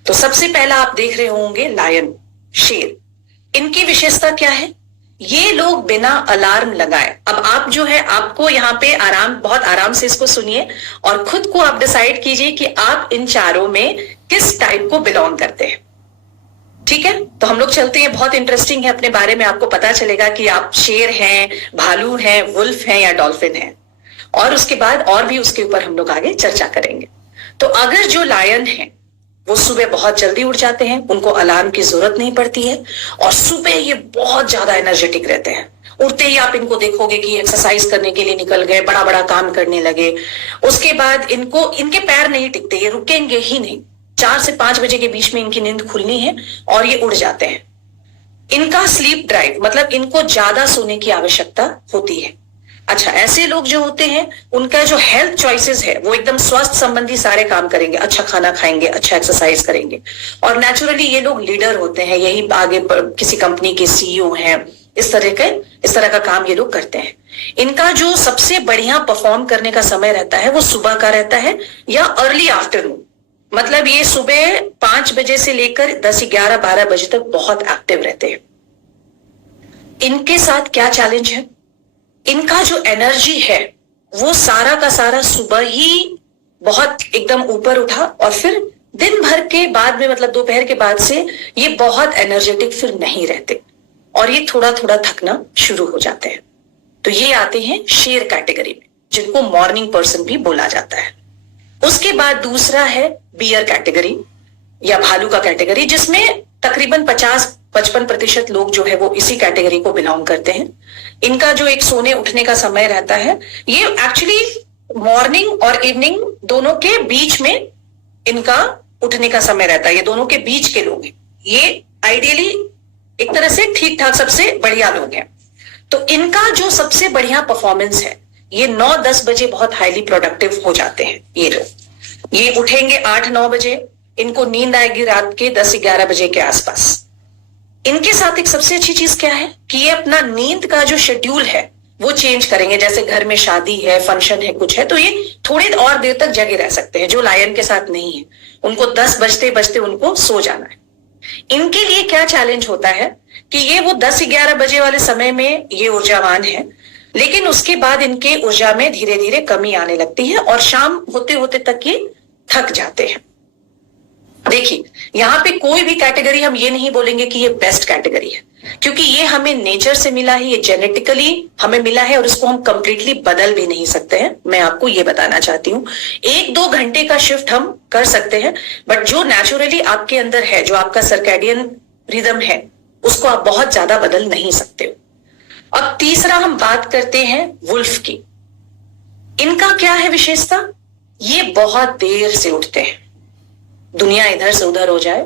तो सबसे पहला आप देख रहे होंगे लायन, शेर। इनकी विशेषता क्या है? ये लोग बिना अलार्म लगाए, अब आप जो है आपको यहाँ पे बहुत आराम से इसको सुनिए और खुद को आप डिसाइड कीजिए कि आप इन चारों में किस टाइप को बिलोंग करते हैं। ठीक है, तो हम लोग चलते हैं। बहुत इंटरेस्टिंग है, अपने बारे में आपको पता चलेगा कि आप शेर हैं, भालू हैं, वुल्फ हैं या डॉल्फिन हैं, और उसके बाद और भी उसके ऊपर हम लोग आगे चर्चा करेंगे। तो अगर जो लायन है वो सुबह बहुत जल्दी उठ जाते हैं, उनको अलार्म की जरूरत नहीं पड़ती है और सुबह ये बहुत ज्यादा एनर्जेटिक रहते हैं। उठते ही आप इनको देखोगे कि एक्सरसाइज करने के लिए निकल गए, बड़ा बड़ा काम करने लगे। उसके बाद इनके पैर नहीं टिकते, ये रुकेंगे ही नहीं। 4 से 5 बजे के बीच में इनकी नींद खुलनी है और ये उड़ जाते हैं। इनका स्लीप ड्राइव, मतलब इनको ज्यादा सोने की आवश्यकता होती है। अच्छा, ऐसे लोग जो होते हैं उनका जो हेल्थ चॉइसेस है वो एकदम स्वास्थ्य संबंधी सारे काम करेंगे, अच्छा खाना खाएंगे, अच्छा एक्सरसाइज करेंगे, और नेचुरली ये लोग लीडर होते हैं, यही आगे किसी कंपनी के सीईओ हैं, इस तरह का काम ये लोग करते हैं। इनका जो सबसे बढ़िया परफॉर्म करने का समय रहता है वो सुबह का रहता है या अर्ली आफ्टरनून, मतलब ये सुबह 5 बजे से लेकर 10, 11, 12 बजे तक बहुत एक्टिव रहते हैं। इनके साथ क्या चैलेंज है? इनका जो एनर्जी है वो सारा का सारा सुबह ही बहुत एकदम ऊपर उठा और फिर दिन भर के बाद में, मतलब दोपहर के बाद से ये बहुत एनर्जेटिक फिर नहीं रहते और ये थोड़ा थोड़ा थकना शुरू हो जाते हैं। तो ये आते हैं शेर कैटेगरी में, जिनको मॉर्निंग पर्सन भी बोला जाता है। उसके बाद दूसरा है बियर कैटेगरी या भालू का कैटेगरी, जिसमें तकरीबन 50-55% लोग जो है वो इसी कैटेगरी को बिलोंग करते हैं। इनका जो एक सोने उठने का समय रहता है, ये एक्चुअली मॉर्निंग और इवनिंग दोनों के बीच में इनका उठने का समय रहता है। ये दोनों के बीच के लोग हैं, ये आइडियली एक तरह से ठीक ठाक सबसे बढ़िया लोग हैं। तो इनका जो सबसे बढ़िया परफॉर्मेंस है, ये 9-10 बजे बहुत हाईली प्रोडक्टिव हो जाते हैं। ये लोग ये उठेंगे 8-9 बजे, इनको नींद आएगी रात के 10-11 बजे के आसपास। इनके साथ एक सबसे अच्छी चीज क्या है कि ये अपना नींद का जो शेड्यूल है वो चेंज करेंगे। जैसे घर में शादी है, फंक्शन है, कुछ है, तो ये थोड़ी और देर तक जगे रह सकते हैं, जो लायन के साथ नहीं है। उनको 10 बजते बजते उनको सो जाना है। इनके लिए क्या चैलेंज होता है कि ये वो 10-11 बजे वाले समय में ये ऊर्जावान है, लेकिन उसके बाद इनके ऊर्जा में धीरे धीरे कमी आने लगती है और शाम होते होते तक ये थक जाते हैं। देखिए, यहाँ पे कोई भी कैटेगरी हम ये नहीं बोलेंगे कि ये बेस्ट कैटेगरी है, क्योंकि ये हमें नेचर से मिला है, ये जेनेटिकली हमें मिला है और इसको हम कंप्लीटली बदल भी नहीं सकते हैं। मैं आपको ये बताना चाहती हूँ, 1-2 घंटे का शिफ्ट हम कर सकते हैं, बट जो नेचुरली आपके अंदर है, जो आपका सर्कैडियन रिदम है, उसको आप बहुत ज्यादा बदल नहीं सकते हो। अब तीसरा हम बात करते हैं वुल्फ की। इनका क्या है विशेषता? ये बहुत देर से उठते हैं। दुनिया इधर से उधर हो जाए,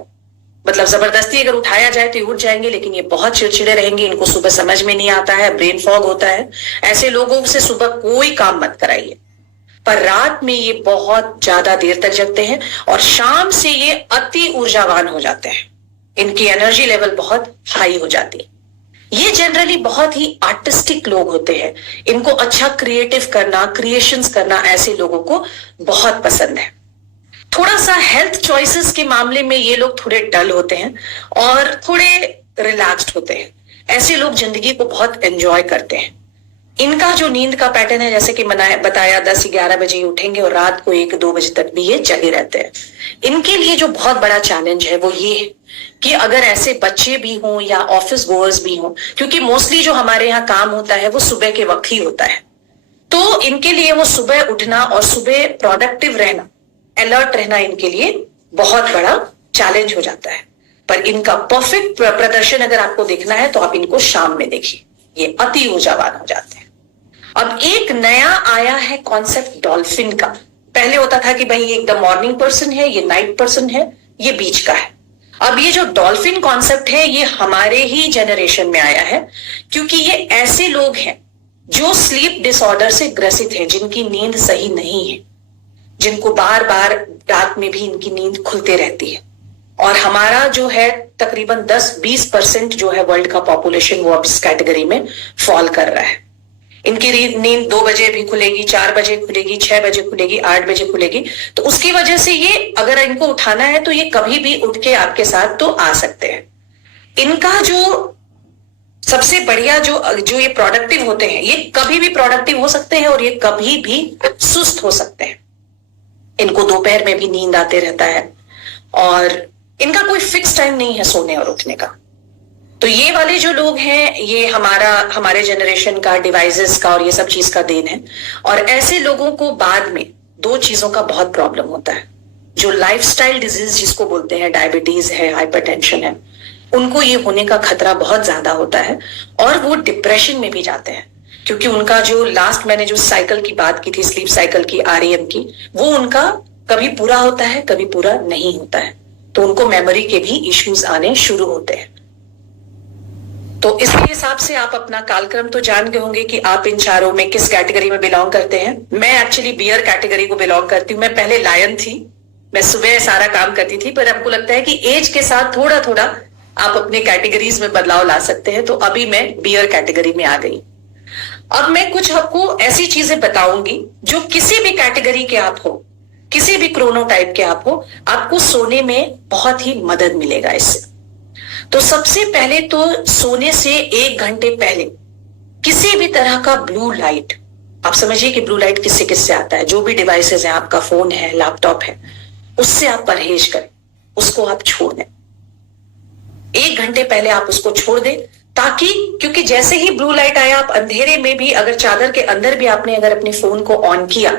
मतलब जबरदस्ती अगर उठाया जाए तो ये उठ जाएंगे, लेकिन ये बहुत चिड़चिड़े रहेंगे, इनको सुबह समझ में नहीं आता है, ब्रेन फॉग होता है। ऐसे लोगों से सुबह कोई काम मत कराइए। पर रात में ये बहुत ज्यादा देर तक जगते हैं और शाम से ये अति ऊर्जावान हो जाते हैं। इनकी एनर्जी लेवल बहुत हाई हो जाती है। ये जनरली बहुत ही आर्टिस्टिक लोग होते हैं, इनको अच्छा क्रिएटिव करना, क्रिएशंस करना ऐसे लोगों को बहुत पसंद है। थोड़ा सा हेल्थ चॉइसेस के मामले में ये लोग थोड़े डल होते हैं और थोड़े रिलैक्स्ड होते हैं। ऐसे लोग जिंदगी को बहुत एंजॉय करते हैं। इनका जो नींद का पैटर्न है, जैसे कि बताया 10-11 बजे उठेंगे और रात को 1-2 बजे तक भी ये जगे रहते हैं। इनके लिए जो बहुत बड़ा चैलेंज है वो ये है कि अगर ऐसे बच्चे भी हों या ऑफिस गोअर्स भी हों, क्योंकि मोस्टली जो हमारे यहाँ काम होता है वो सुबह के वक्त ही होता है, तो इनके लिए वो सुबह उठना और सुबह प्रोडक्टिव रहना, अलर्ट रहना इनके लिए बहुत बड़ा चैलेंज हो जाता है। पर इनका परफेक्ट प्रदर्शन अगर आपको देखना है तो आप इनको शाम में देखिए, ये अति ऊर्जावान हो जाते हैं। अब एक नया आया है कॉन्सेप्ट डॉल्फिन का। पहले होता था कि भाई ये एकदम मॉर्निंग पर्सन है, ये नाइट पर्सन है, ये बीच का है। अब ये जो डॉल्फिन कॉन्सेप्ट है ये हमारे ही जनरेशन में आया है, क्योंकि ये ऐसे लोग हैं जो स्लीप डिसऑर्डर से ग्रसित हैं, जिनकी नींद सही नहीं है, जिनको बार बार रात में भी इनकी नींद खुलते रहती है। और हमारा जो है तकरीबन 10-20% जो है वर्ल्ड का पॉपुलेशन वो अब इस कैटेगरी में फॉल कर रहा है। इनकी नींद 2 बजे भी खुलेगी, 4 बजे खुलेगी, 6 बजे खुलेगी, 8 बजे खुलेगी। तो उसकी वजह से ये अगर इनको उठाना है तो ये कभी भी उठ के आपके साथ तो आ सकते हैं। इनका जो सबसे बढ़िया जो ये प्रोडक्टिव होते हैं, ये कभी भी प्रोडक्टिव हो सकते हैं और ये कभी भी सुस्त हो सकते हैं। इनको दोपहर में भी नींद आते रहता है और इनका कोई फिक्स टाइम नहीं है सोने और उठने का। तो ये वाले जो लोग हैं ये हमारे जनरेशन का, डिवाइसेस का और ये सब चीज का देन है। और ऐसे लोगों को बाद में 2 चीजों का बहुत प्रॉब्लम होता है। जो लाइफस्टाइल डिजीज जिसको बोलते हैं, डायबिटीज है, हाइपरटेंशन है, उनको ये होने का खतरा बहुत ज्यादा होता है और वो डिप्रेशन में भी जाते हैं, क्योंकि उनका जो लास्ट मैंने जो साइकिल की बात की थी, स्लीप साइकिल की, REM की, वो उनका कभी पूरा होता है, कभी पूरा नहीं होता है। तो उनको मेमोरी के भी इश्यूज आने शुरू होते हैं। तो इसके हिसाब से आप अपना कालक्रम तो जान गए होंगे कि आप इन चारों में किस कैटेगरी में बिलोंग करते हैं। मैं एक्चुअली बियर कैटेगरी को बिलोंग करती हूँ। मैं पहले लायन थी, मैं सुबह सारा काम करती थी, पर हमको लगता है कि एज के साथ थोड़ा थोड़ा आप अपने कैटेगरीज में बदलाव ला सकते हैं। तो अभी मैं बियर कैटेगरी में आ गई। अब मैं कुछ आपको ऐसी चीजें बताऊंगी जो किसी भी कैटेगरी के आप हो, किसी भी क्रोनोटाइप के आप हो, आपको सोने में बहुत ही मदद मिलेगा इससे। तो सबसे पहले तो सोने से 1 घंटे पहले किसी भी तरह का ब्लू लाइट, आप समझिए कि ब्लू लाइट किससे किससे आता है, जो भी डिवाइसेस हैं, आपका फोन है, लैपटॉप है, उससे आप परहेज करें, उसको आप छोड़ दें। 1 घंटे पहले आप उसको छोड़ दें, ताकि क्योंकि जैसे ही ब्लू लाइट आया, आप अंधेरे में भी अगर चादर के अंदर भी आपने अगर अपने फोन को ऑन किया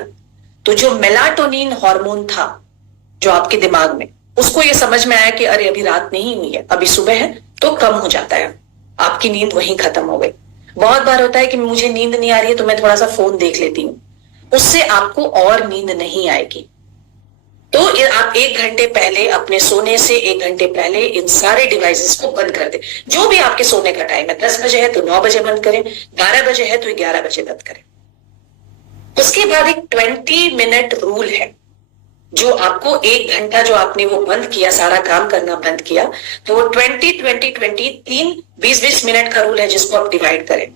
तो जो मेलाटोनिन हार्मोन था जो आपके दिमाग में, उसको ये समझ में आया कि अरे अभी रात नहीं हुई है, अभी सुबह है, तो कम हो जाता है, आपकी नींद वहीं खत्म हो गई। बहुत बार होता है कि मुझे नींद नहीं आ रही है तो मैं थोड़ा सा फोन देख लेती हूँ, उससे आपको और नींद नहीं आएगी। तो आप 1 घंटे पहले, अपने सोने से 1 घंटे पहले इन सारे डिवाइसेस को बंद कर दें। जो भी आपके सोने का टाइम है, 10 बजे है तो 9 बजे बंद करें, 12 बजे है तो 11 बजे बंद करें। उसके बाद एक 20 मिनट रूल है, जो आपको 1 घंटा जो आपने वो बंद किया, सारा काम करना बंद किया, तो वो 20-20-20 20-20 मिनट का रूल है, जिसको आप डिवाइड करें।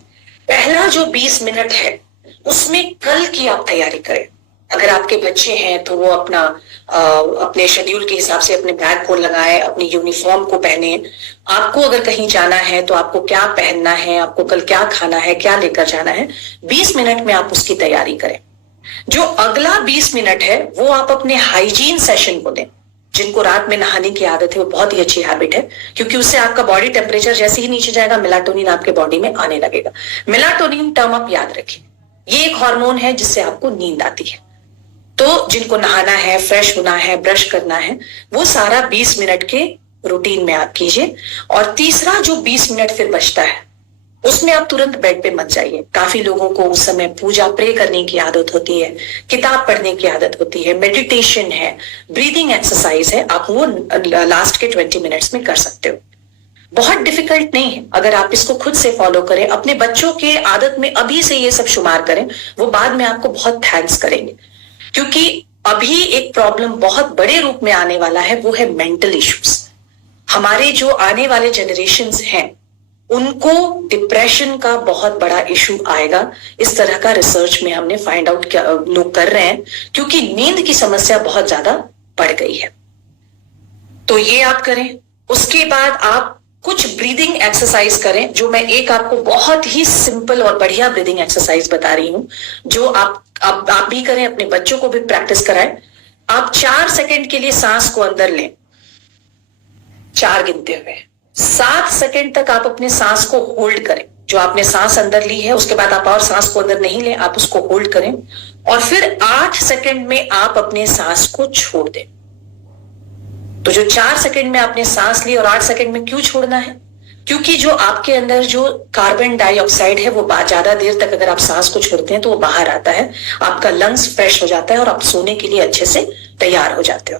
पहला जो 20 मिनट है उसमें कल की आप तैयारी करें। अगर आपके बच्चे हैं तो वो अपने शेड्यूल के हिसाब से अपने बैग को लगाए, अपनी यूनिफॉर्म को पहने। आपको अगर कहीं जाना है तो आपको क्या पहनना है, आपको कल क्या खाना है, क्या लेकर जाना है, 20 मिनट में आप उसकी तैयारी करें। जो अगला 20 मिनट है वो आप अपने हाइजीन सेशन को दें। जिनको रात में नहाने की आदत है, वो बहुत ही अच्छी हैबिट है, क्योंकि उससे आपका बॉडी टेम्परेचर जैसे ही नीचे जाएगा, मेलाटोनिन आपके बॉडी में आने लगेगा। मेलाटोनिन टर्म आप याद रखिए, ये एक हार्मोन है जिससे आपको नींद आती है। तो जिनको नहाना है, फ्रेश होना है, ब्रश करना है, वो सारा 20 मिनट के रूटीन में आप कीजिए। और तीसरा जो 20 मिनट फिर बचता है, उसमें आप तुरंत बेड पे मत जाइए। काफी लोगों को उस समय पूजा, प्रे करने की आदत होती है, किताब पढ़ने की आदत होती है, मेडिटेशन है, ब्रीदिंग एक्सरसाइज है, आप वो लास्ट के 20 मिनट्स में कर सकते हो। बहुत डिफिकल्ट नहीं है, अगर आप इसको खुद से फॉलो करें, अपने बच्चों के आदत में अभी से ये सब शुमार करें, वो बाद में आपको बहुत थैंक्स करेंगे। क्योंकि अभी एक प्रॉब्लम बहुत बड़े रूप में आने वाला है, वो है मेंटल इश्यूज। हमारे जो आने वाले जनरेशंस हैं उनको डिप्रेशन का बहुत बड़ा इशू आएगा। इस तरह का रिसर्च में हमने फाइंड आउट लोग कर रहे हैं, क्योंकि नींद की समस्या बहुत ज्यादा बढ़ गई है। तो ये आप करें। उसके बाद आप कुछ ब्रीदिंग एक्सरसाइज करें, जो मैं एक आपको बहुत ही सिंपल और बढ़िया ब्रीदिंग एक्सरसाइज बता रही हूं, जो आप भी करें, अपने बच्चों को भी प्रैक्टिस कराएं। आप 4 सेकंड के लिए सांस को अंदर लें, 4 गिनते हुए। 7 सेकंड तक आप अपने सांस को होल्ड करें। जो आपने सांस अंदर ली है, उसके बाद आप और सांस को अंदर नहीं लें, आप उसको होल्ड करें। और फिर 8 सेकंड में आप अपने सांस को छोड़ दें। तो जो 4 सेकंड में आपने सांस ली और 8 सेकंड में क्यों छोड़ना है? क्योंकि जो आपके अंदर जो कार्बन डाइऑक्साइड है, वो ज्यादा देर तक अगर आप सांस को छोड़ते हैं तो वो बाहर आता है, आपका लंग्स फ्रेश हो जाता है और आप सोने के लिए अच्छे से तैयार हो जाते हो।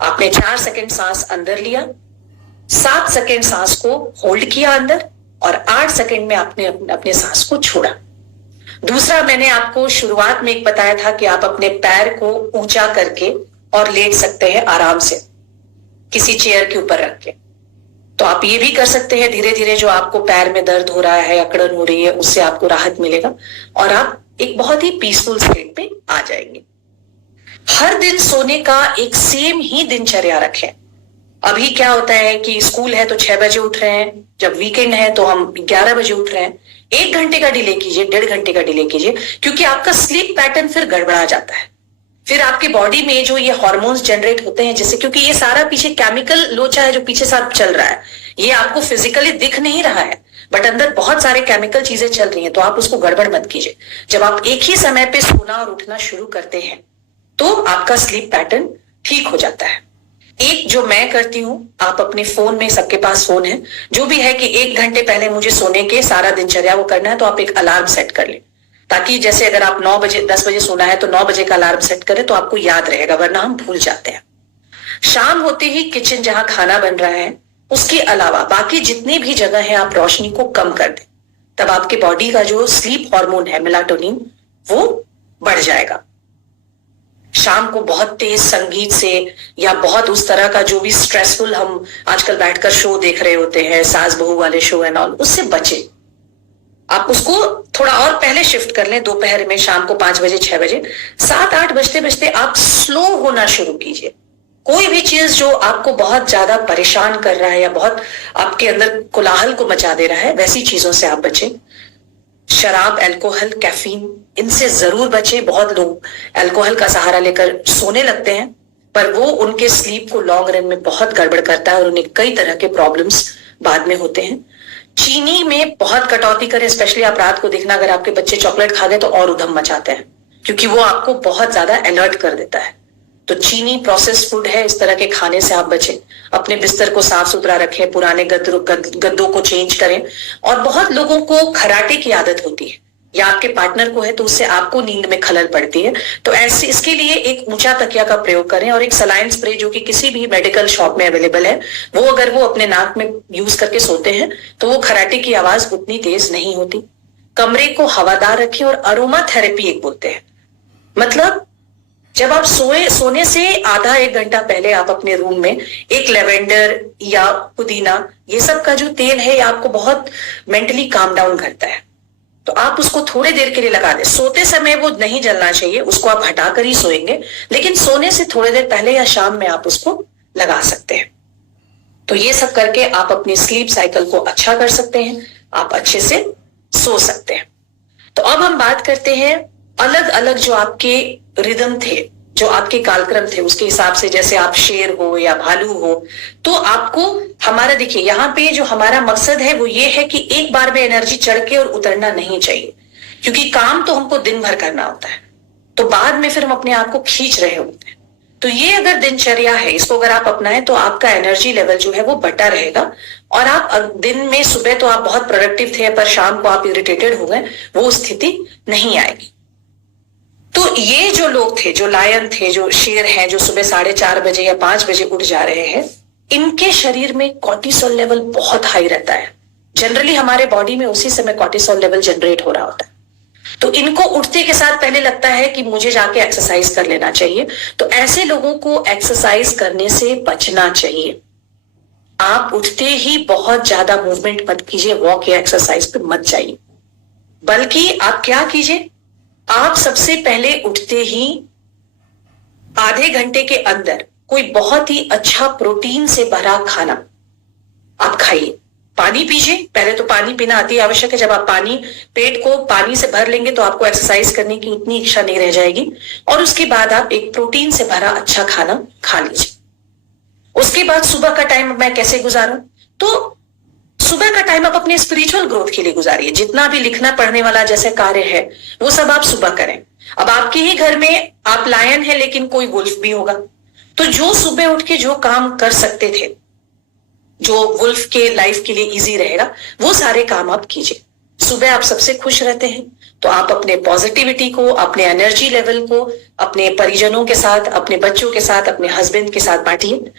आपने 4 सेकंड सांस अंदर लिया, 7 सेकंड सांस को होल्ड किया अंदर, और 8 सेकंड में आपने अपने सांस को छोड़ा। दूसरा, मैंने आपको शुरुआत में एक बताया था कि आप अपने पैर को ऊंचा करके और लेट सकते हैं आराम से, किसी चेयर के ऊपर रख के। तो आप ये भी कर सकते हैं। धीरे धीरे जो आपको पैर में दर्द हो रहा है, अकड़न हो रही है, उससे आपको राहत मिलेगा और आप एक बहुत ही पीसफुल स्टेट पे आ जाएंगे। हर दिन सोने का एक सेम ही दिनचर्या रखें। अभी क्या होता है कि स्कूल है तो 6 बजे उठ रहे हैं, जब वीकेंड है तो हम 11 बजे उठ रहे हैं। 1 घंटे का डिले कीजिए, 1.5 घंटे का डिले कीजिए, क्योंकि आपका स्लीप पैटर्न फिर गड़बड़ा जाता है। फिर आपके बॉडी में जो ये हार्मोन्स जनरेट होते हैं, जैसे, क्योंकि ये सारा पीछे केमिकल लोचा है जो पीछे साथ चल रहा है, ये आपको फिजिकली दिख नहीं रहा है, बट अंदर बहुत सारे केमिकल चीजें चल रही हैं, तो आप उसको गड़बड़ मत कीजिए। जब आप एक ही समय पे सोना और उठना शुरू करते हैं तो आपका स्लीप पैटर्न ठीक हो जाता है। एक जो मैं करती हूं, आप अपने फोन में, सबके पास फोन है, जो भी है कि 1 घंटे पहले मुझे सोने के सारा दिनचर्या वो करना है, तो आप एक अलार्म सेट कर लें, ताकि जैसे अगर आप 9 बजे 10 बजे सोना है तो 9 बजे का अलार्म सेट करें तो आपको याद रहेगा, वरना हम भूल जाते हैं। शाम होते ही किचन जहां खाना बन रहा है, उसके अलावा बाकी जितनी भी जगह है, आप रोशनी को कम कर दें। तब आपके बॉडी का जो स्लीप हार्मोन है मेलाटोनिन, वो बढ़ जाएगा। शाम को बहुत तेज संगीत से या बहुत उस तरह का जो भी स्ट्रेसफुल हम आजकल बैठकर शो देख रहे होते हैं, सास बहू वाले शो एंड ऑल, उससे बचे। आप उसको थोड़ा और पहले शिफ्ट कर लें, दोपहर में, शाम को 5 बजे 6 बजे। 7-8 बजते बजते आप स्लो होना शुरू कीजिए। कोई भी चीज जो आपको बहुत ज्यादा परेशान कर रहा है या बहुत आपके अंदर कोलाहल को मचा दे रहा है, वैसी चीजों से आप बचें। शराब, अल्कोहल, कैफीन, इनसे जरूर बचें। बहुत लोग अल्कोहल का सहारा लेकर सोने लगते हैं, पर वो उनके स्लीप को लॉन्ग रन में बहुत गड़बड़ करता है और उन्हें कई तरह के प्रॉब्लम्स बाद में होते हैं। चीनी में बहुत कटौती करें, स्पेशली आप रात को देखना, अगर आपके बच्चे चॉकलेट खा गए तो और उधम मचाते हैं, क्योंकि वो आपको बहुत ज्यादा अलर्ट कर देता है। तो चीनी, प्रोसेस्ड फूड है, इस तरह के खाने से आप बचें। अपने बिस्तर को साफ सुथरा रखें, पुराने गद्दों को चेंज करें। और बहुत लोगों को खराटे की आदत होती है, या आपके पार्टनर को है, तो उससे आपको नींद में खलल पड़ती है। तो ऐसे इसके लिए एक ऊंचा तकिया का प्रयोग करें और एक सलाइन स्प्रे, जो कि किसी भी मेडिकल शॉप में अवेलेबल है, वो अगर वो अपने नाक में यूज करके सोते हैं तो वो खराटे की आवाज उतनी तेज नहीं होती। कमरे को हवादार रखें और अरोमा थेरेपी एक बोलते हैं, मतलब जब आप सोने से आधा 1 घंटा पहले आप अपने रूम में एक लेवेंडर या पुदीना, ये सब का जो तेल है, ये आपको बहुत मेंटली काम डाउन करता है, तो आप उसको थोड़ी देर के लिए लगा दें। सोते समय वो नहीं जलना चाहिए, उसको आप हटाकर ही सोएंगे, लेकिन सोने से थोड़ी देर पहले या शाम में आप उसको लगा सकते हैं। तो ये सब करके आप अपनी स्लीप साइकिल को अच्छा कर सकते हैं, आप अच्छे से सो सकते हैं। तो अब हम बात करते हैं अलग अलग जो आपके रिदम थे, जो आपके कालक्रम थे, उसके हिसाब से, जैसे आप शेर हो या भालू हो, तो आपको हमारा, देखिए यहाँ पे जो हमारा मकसद है वो ये है कि एक बार में एनर्जी चढ़ के और उतरना नहीं चाहिए, क्योंकि काम तो हमको दिन भर करना होता है, तो बाद में फिर हम अपने आप को खींच रहे होते हैं। तो ये अगर दिनचर्या है, इसको अगर आप अपनाएं तो आपका एनर्जी लेवल जो है वो बटा रहेगा, और आप दिन में, सुबह तो आप बहुत प्रोडक्टिव थे, पर शाम को आप इरिटेटेड हो गए, वो स्थिति नहीं आएगी। तो ये जो लोग थे, जो लायन थे, जो शेर हैं, जो सुबह 4:30 बजे या 5 बजे उठ जा रहे हैं, इनके शरीर में कॉर्टिसोल लेवल बहुत हाई रहता है। जनरली हमारे बॉडी में उसी समय कॉर्टिसोल लेवल जनरेट हो रहा होता है। तो इनको उठते के साथ पहले लगता है कि मुझे जाके एक्सरसाइज कर लेना चाहिए। तो ऐसे लोगों को एक्सरसाइज करने से बचना चाहिए। आप उठते ही बहुत ज्यादा मूवमेंट मत कीजिए, वॉक या एक्सरसाइज पे मत जाइए, बल्कि आप क्या कीजिए, आप सबसे पहले उठते ही आधे घंटे के अंदर कोई बहुत ही अच्छा प्रोटीन से भरा खाना आप खाइए। पानी पीजिए, पहले तो पानी पीना अति आवश्यक है। जब आप पेट को पानी से भर लेंगे तो आपको एक्सरसाइज करने की उतनी इच्छा नहीं रह जाएगी। और उसके बाद आप एक प्रोटीन से भरा अच्छा खाना खा लीजिए। उसके बाद सुबह का टाइम मैं कैसे गुजारूं, तो सुबह का टाइम आप अपने स्पिरिचुअल ग्रोथ के लिए गुजारिए। जितना भी लिखना पढ़ने वाला जैसे कार्य है वो सब आप सुबह करें। अब आपके ही घर में आप लायन है लेकिन कोई वुल्फ भी होगा, तो जो सुबह उठ के जो काम कर सकते थे, जो वुल्फ के लाइफ के लिए इजी रहेगा, वो सारे काम आप कीजिए। सुबह आप सबसे खुश रहते हैं तो आप अपने पॉजिटिविटी को, अपने एनर्जी लेवल को अपने परिजनों के साथ, अपने बच्चों के साथ, अपने हस्बैंड के साथ बांटिए।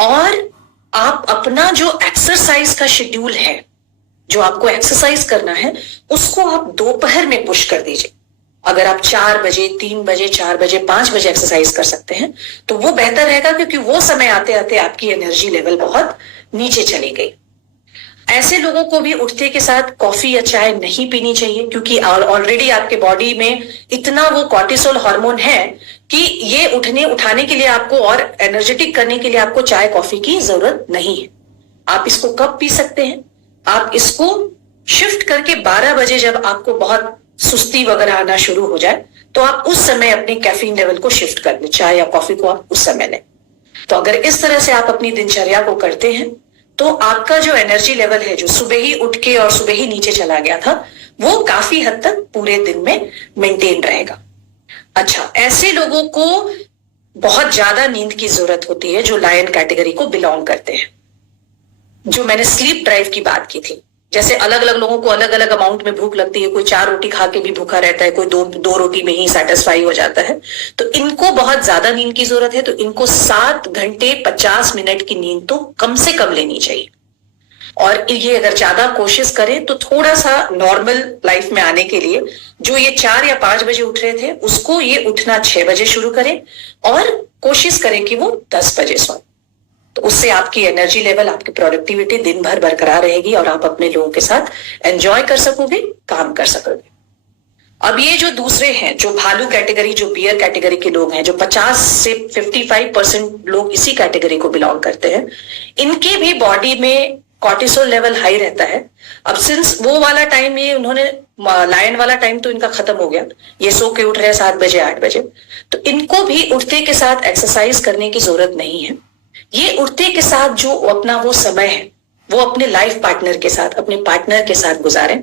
और आप अपना जो एक्सरसाइज का शेड्यूल है, जो आपको एक्सरसाइज करना है, उसको आप दोपहर में पुश कर दीजिए। अगर आप 4 बजे, 3 बजे, 4 बजे, 5 बजे एक्सरसाइज कर सकते हैं तो वो बेहतर रहेगा, क्योंकि वो समय आते आते आपकी एनर्जी लेवल बहुत नीचे चली गई। ऐसे लोगों को भी उठते के साथ कॉफी या चाय नहीं पीनी चाहिए, क्योंकि ऑलरेडी आपके बॉडी में इतना वो कॉर्टिसोल हार्मोन है कि ये उठाने के लिए आपको और एनर्जेटिक करने के लिए आपको चाय कॉफी की जरूरत नहीं है। आप इसको कब पी सकते हैं, आप इसको शिफ्ट करके 12 बजे जब आपको बहुत सुस्ती वगैरह आना शुरू हो जाए तो आप उस समय अपने कैफीन लेवल को शिफ्ट कर लें, चाय या कॉफी को आप उस समय लें। तो अगर इस तरह से आप अपनी दिनचर्या को करते हैं तो आपका जो एनर्जी लेवल है, जो सुबह ही उठ के और सुबह ही नीचे चला गया था, वो काफी हद तक पूरे दिन में मेंटेन रहेगा। अच्छा, ऐसे लोगों को बहुत ज्यादा नींद की जरूरत होती है जो लायन कैटेगरी को बिलोंग करते हैं। जो मैंने स्लीप ड्राइव की बात की थी, जैसे अलग अलग लोगों को अलग अलग अमाउंट में भूख लगती है, कोई 4 रोटी खा के भी भूखा रहता है, कोई दो रोटी में ही सेटिस्फाई हो जाता है, तो इनको बहुत ज्यादा नींद की जरूरत है। तो इनको 7 घंटे 50 मिनट की नींद तो कम से कम लेनी चाहिए। और ये अगर ज्यादा कोशिश करें तो थोड़ा सा नॉर्मल लाइफ में आने के लिए जो ये 4 या 5 बजे उठ रहे थे, उसको ये उठना 6 बजे शुरू करें और कोशिश करें कि वो 10 बजे सोएं। तो उससे आपकी एनर्जी लेवल, आपकी प्रोडक्टिविटी दिन भर बरकरार रहेगी और आप अपने लोगों के साथ एंजॉय कर सकोगे, काम कर सकोगे। अब ये जो दूसरे हैं, जो भालू कैटेगरी, जो बियर कैटेगरी के लोग हैं, जो 50 से 55% लोग इसी कैटेगरी को बिलोंग करते हैं, इनके भी बॉडी में कॉर्टिसोल लेवल हाई रहता है। अब सिंस वो वाला टाइम, ये उन्होंने लायन वाला टाइम तो इनका खत्म हो गया, ये सो के उठ रहे हैं 7 बजे 8 बजे, तो इनको भी उठते के साथ एक्सरसाइज करने की जरूरत नहीं है। ये उठते के साथ जो अपना वो समय है वो अपने लाइफ पार्टनर के साथ, अपने पार्टनर के साथ गुजारें,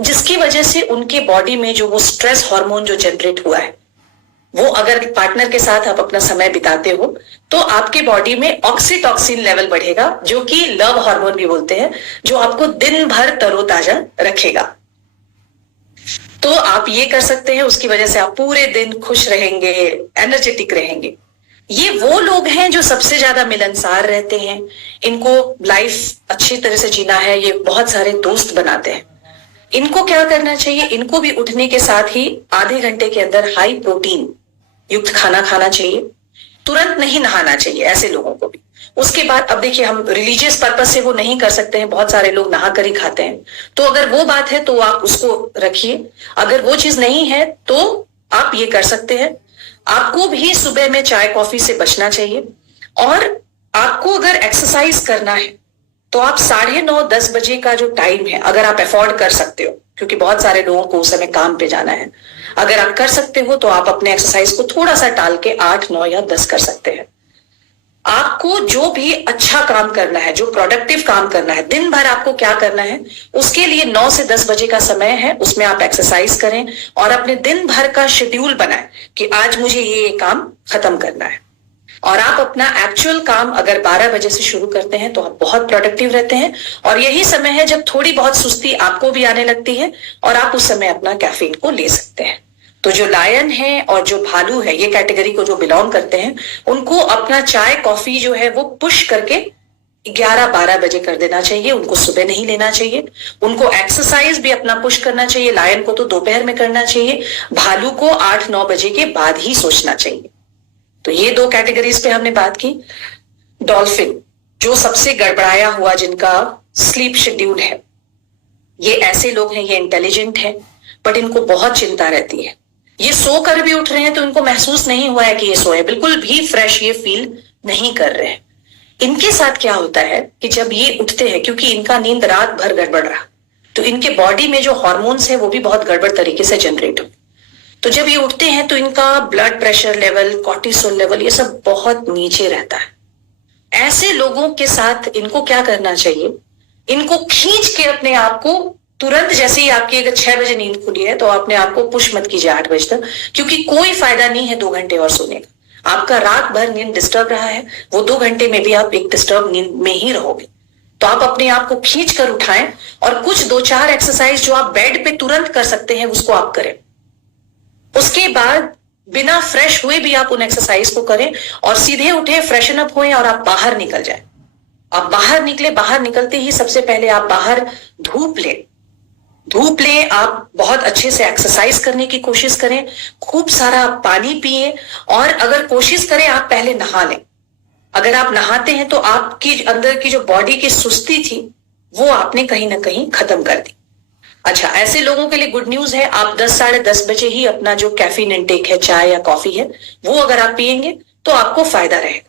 जिसकी वजह से उनके बॉडी में जो वो स्ट्रेस हार्मोन जो जनरेट हुआ है, वो अगर पार्टनर के साथ आप अपना समय बिताते हो तो आपके बॉडी में ऑक्सीटॉक्सिन लेवल बढ़ेगा, जो कि लव हार्मोन भी बोलते हैं, जो आपको दिन भर तरोताजा रखेगा। तो आप ये कर सकते हैं, उसकी वजह से आप पूरे दिन खुश रहेंगे, एनर्जेटिक रहेंगे। ये वो लोग हैं जो सबसे ज्यादा मिलनसार रहते हैं, इनको लाइफ अच्छी तरह से जीना है, ये बहुत सारे दोस्त बनाते हैं। इनको क्या करना चाहिए, इनको भी उठने के साथ ही आधे घंटे के अंदर हाई प्रोटीन युक्त खाना खाना चाहिए। तुरंत नहीं नहाना चाहिए ऐसे लोगों को भी। उसके बाद अब देखिए, हम रिलीजियस पर्पज से वो नहीं कर सकते हैं, बहुत सारे लोग नहा कर ही खाते हैं, तो अगर वो बात है तो आप उसको रखिए। अगर वो चीज नहीं है तो आप ये कर सकते हैं, आपको भी सुबह में चाय कॉफी से बचना चाहिए। और आपको अगर एक्सरसाइज करना है तो आप 9:30 10 बजे का जो टाइम है, अगर आप अफोर्ड कर सकते हो, क्योंकि बहुत सारे लोगों को उस समय काम पे जाना है, अगर आप कर सकते हो तो आप अपने एक्सरसाइज को थोड़ा सा टाल के 8 9 या 10 कर सकते हैं। आपको जो भी अच्छा काम करना है, जो प्रोडक्टिव काम करना है, दिन भर आपको क्या करना है, उसके लिए 9 से 10 बजे का समय है, उसमें आप एक्सरसाइज करें और अपने दिन भर का शेड्यूल बनाएं कि आज मुझे ये काम खत्म करना है। और आप अपना एक्चुअल काम अगर 12 बजे से शुरू करते हैं तो आप बहुत प्रोडक्टिव रहते हैं। और यही समय है जब थोड़ी बहुत सुस्ती आपको भी आने लगती है और आप उस समय अपना कैफीन को ले सकते हैं। तो जो लायन है और जो भालू है, ये कैटेगरी को जो बिलोंग करते हैं, उनको अपना चाय कॉफी जो है वो पुश करके 11-12 बजे कर देना चाहिए। उनको सुबह नहीं लेना चाहिए। उनको एक्सरसाइज भी अपना पुश करना चाहिए। लायन को तो दोपहर में करना चाहिए, भालू को 8-9 बजे के बाद ही सोचना चाहिए। तो ये 2 कैटेगरीज पे हमने बात की। डॉल्फिन, जो सबसे गड़बड़ाया हुआ जिनका स्लीप शेड्यूल है, ये ऐसे लोग हैं, ये इंटेलिजेंट हैं, बट इनको बहुत चिंता रहती है। ये सो कर भी उठ रहे हैं तो इनको महसूस नहीं हुआ है कि ये सोए, बिल्कुल भी फ्रेश ये फील नहीं कर रहे हैं। इनके साथ क्या होता है कि जब ये उठते हैं, क्योंकि इनका नींद रात भर गड़बड़ रहा, तो इनके बॉडी में जो हार्मोन्स है वो भी बहुत गड़बड़ तरीके से जनरेट हो। तो जब ये उठते हैं तो इनका blood pressure level, cortisol level, ये सब बहुत नीचे रहता है। ऐसे लोगों के साथ इनको क्या करना चाहिए, इनको खींच के अपने आप को तुरंत, जैसे ही आपकी अगर 6 बजे नींद खुली है तो अपने आप को पुश मत कीजिए 8 बजे तक, क्योंकि कोई फायदा नहीं है 2 घंटे और सोने का। आपका रात भर नींद डिस्टर्ब रहा है, वो 2 घंटे में भी आप एक डिस्टर्ब नींद में ही रहोगे। तो आप अपने आप को खींच कर उठाएं और कुछ 2-4 एक्सरसाइज जो आप बेड पे तुरंत कर सकते हैं उसको आप करें। उसके बाद बिना फ्रेश हुए भी आप उन एक्सरसाइज को करें और सीधे उठे, फ्रेशन अप हुए और आप बाहर निकल जाए। आप बाहर निकले, बाहर निकलते ही सबसे पहले आप बाहर धूप लें, आप बहुत अच्छे से एक्सरसाइज करने की कोशिश करें, खूब सारा पानी पिए और अगर कोशिश करें आप पहले नहा लें। अगर आप नहाते हैं तो आपकी अंदर की जो बॉडी की सुस्ती थी वो आपने कहीं ना कहीं खत्म कर दी। अच्छा, ऐसे लोगों के लिए गुड न्यूज है, आप 10 साढ़े 10 बजे ही अपना जो कैफीन इनटेक है, चाय या कॉफी है, वो अगर आप पिएंगे तो आपको फायदा रहेगा।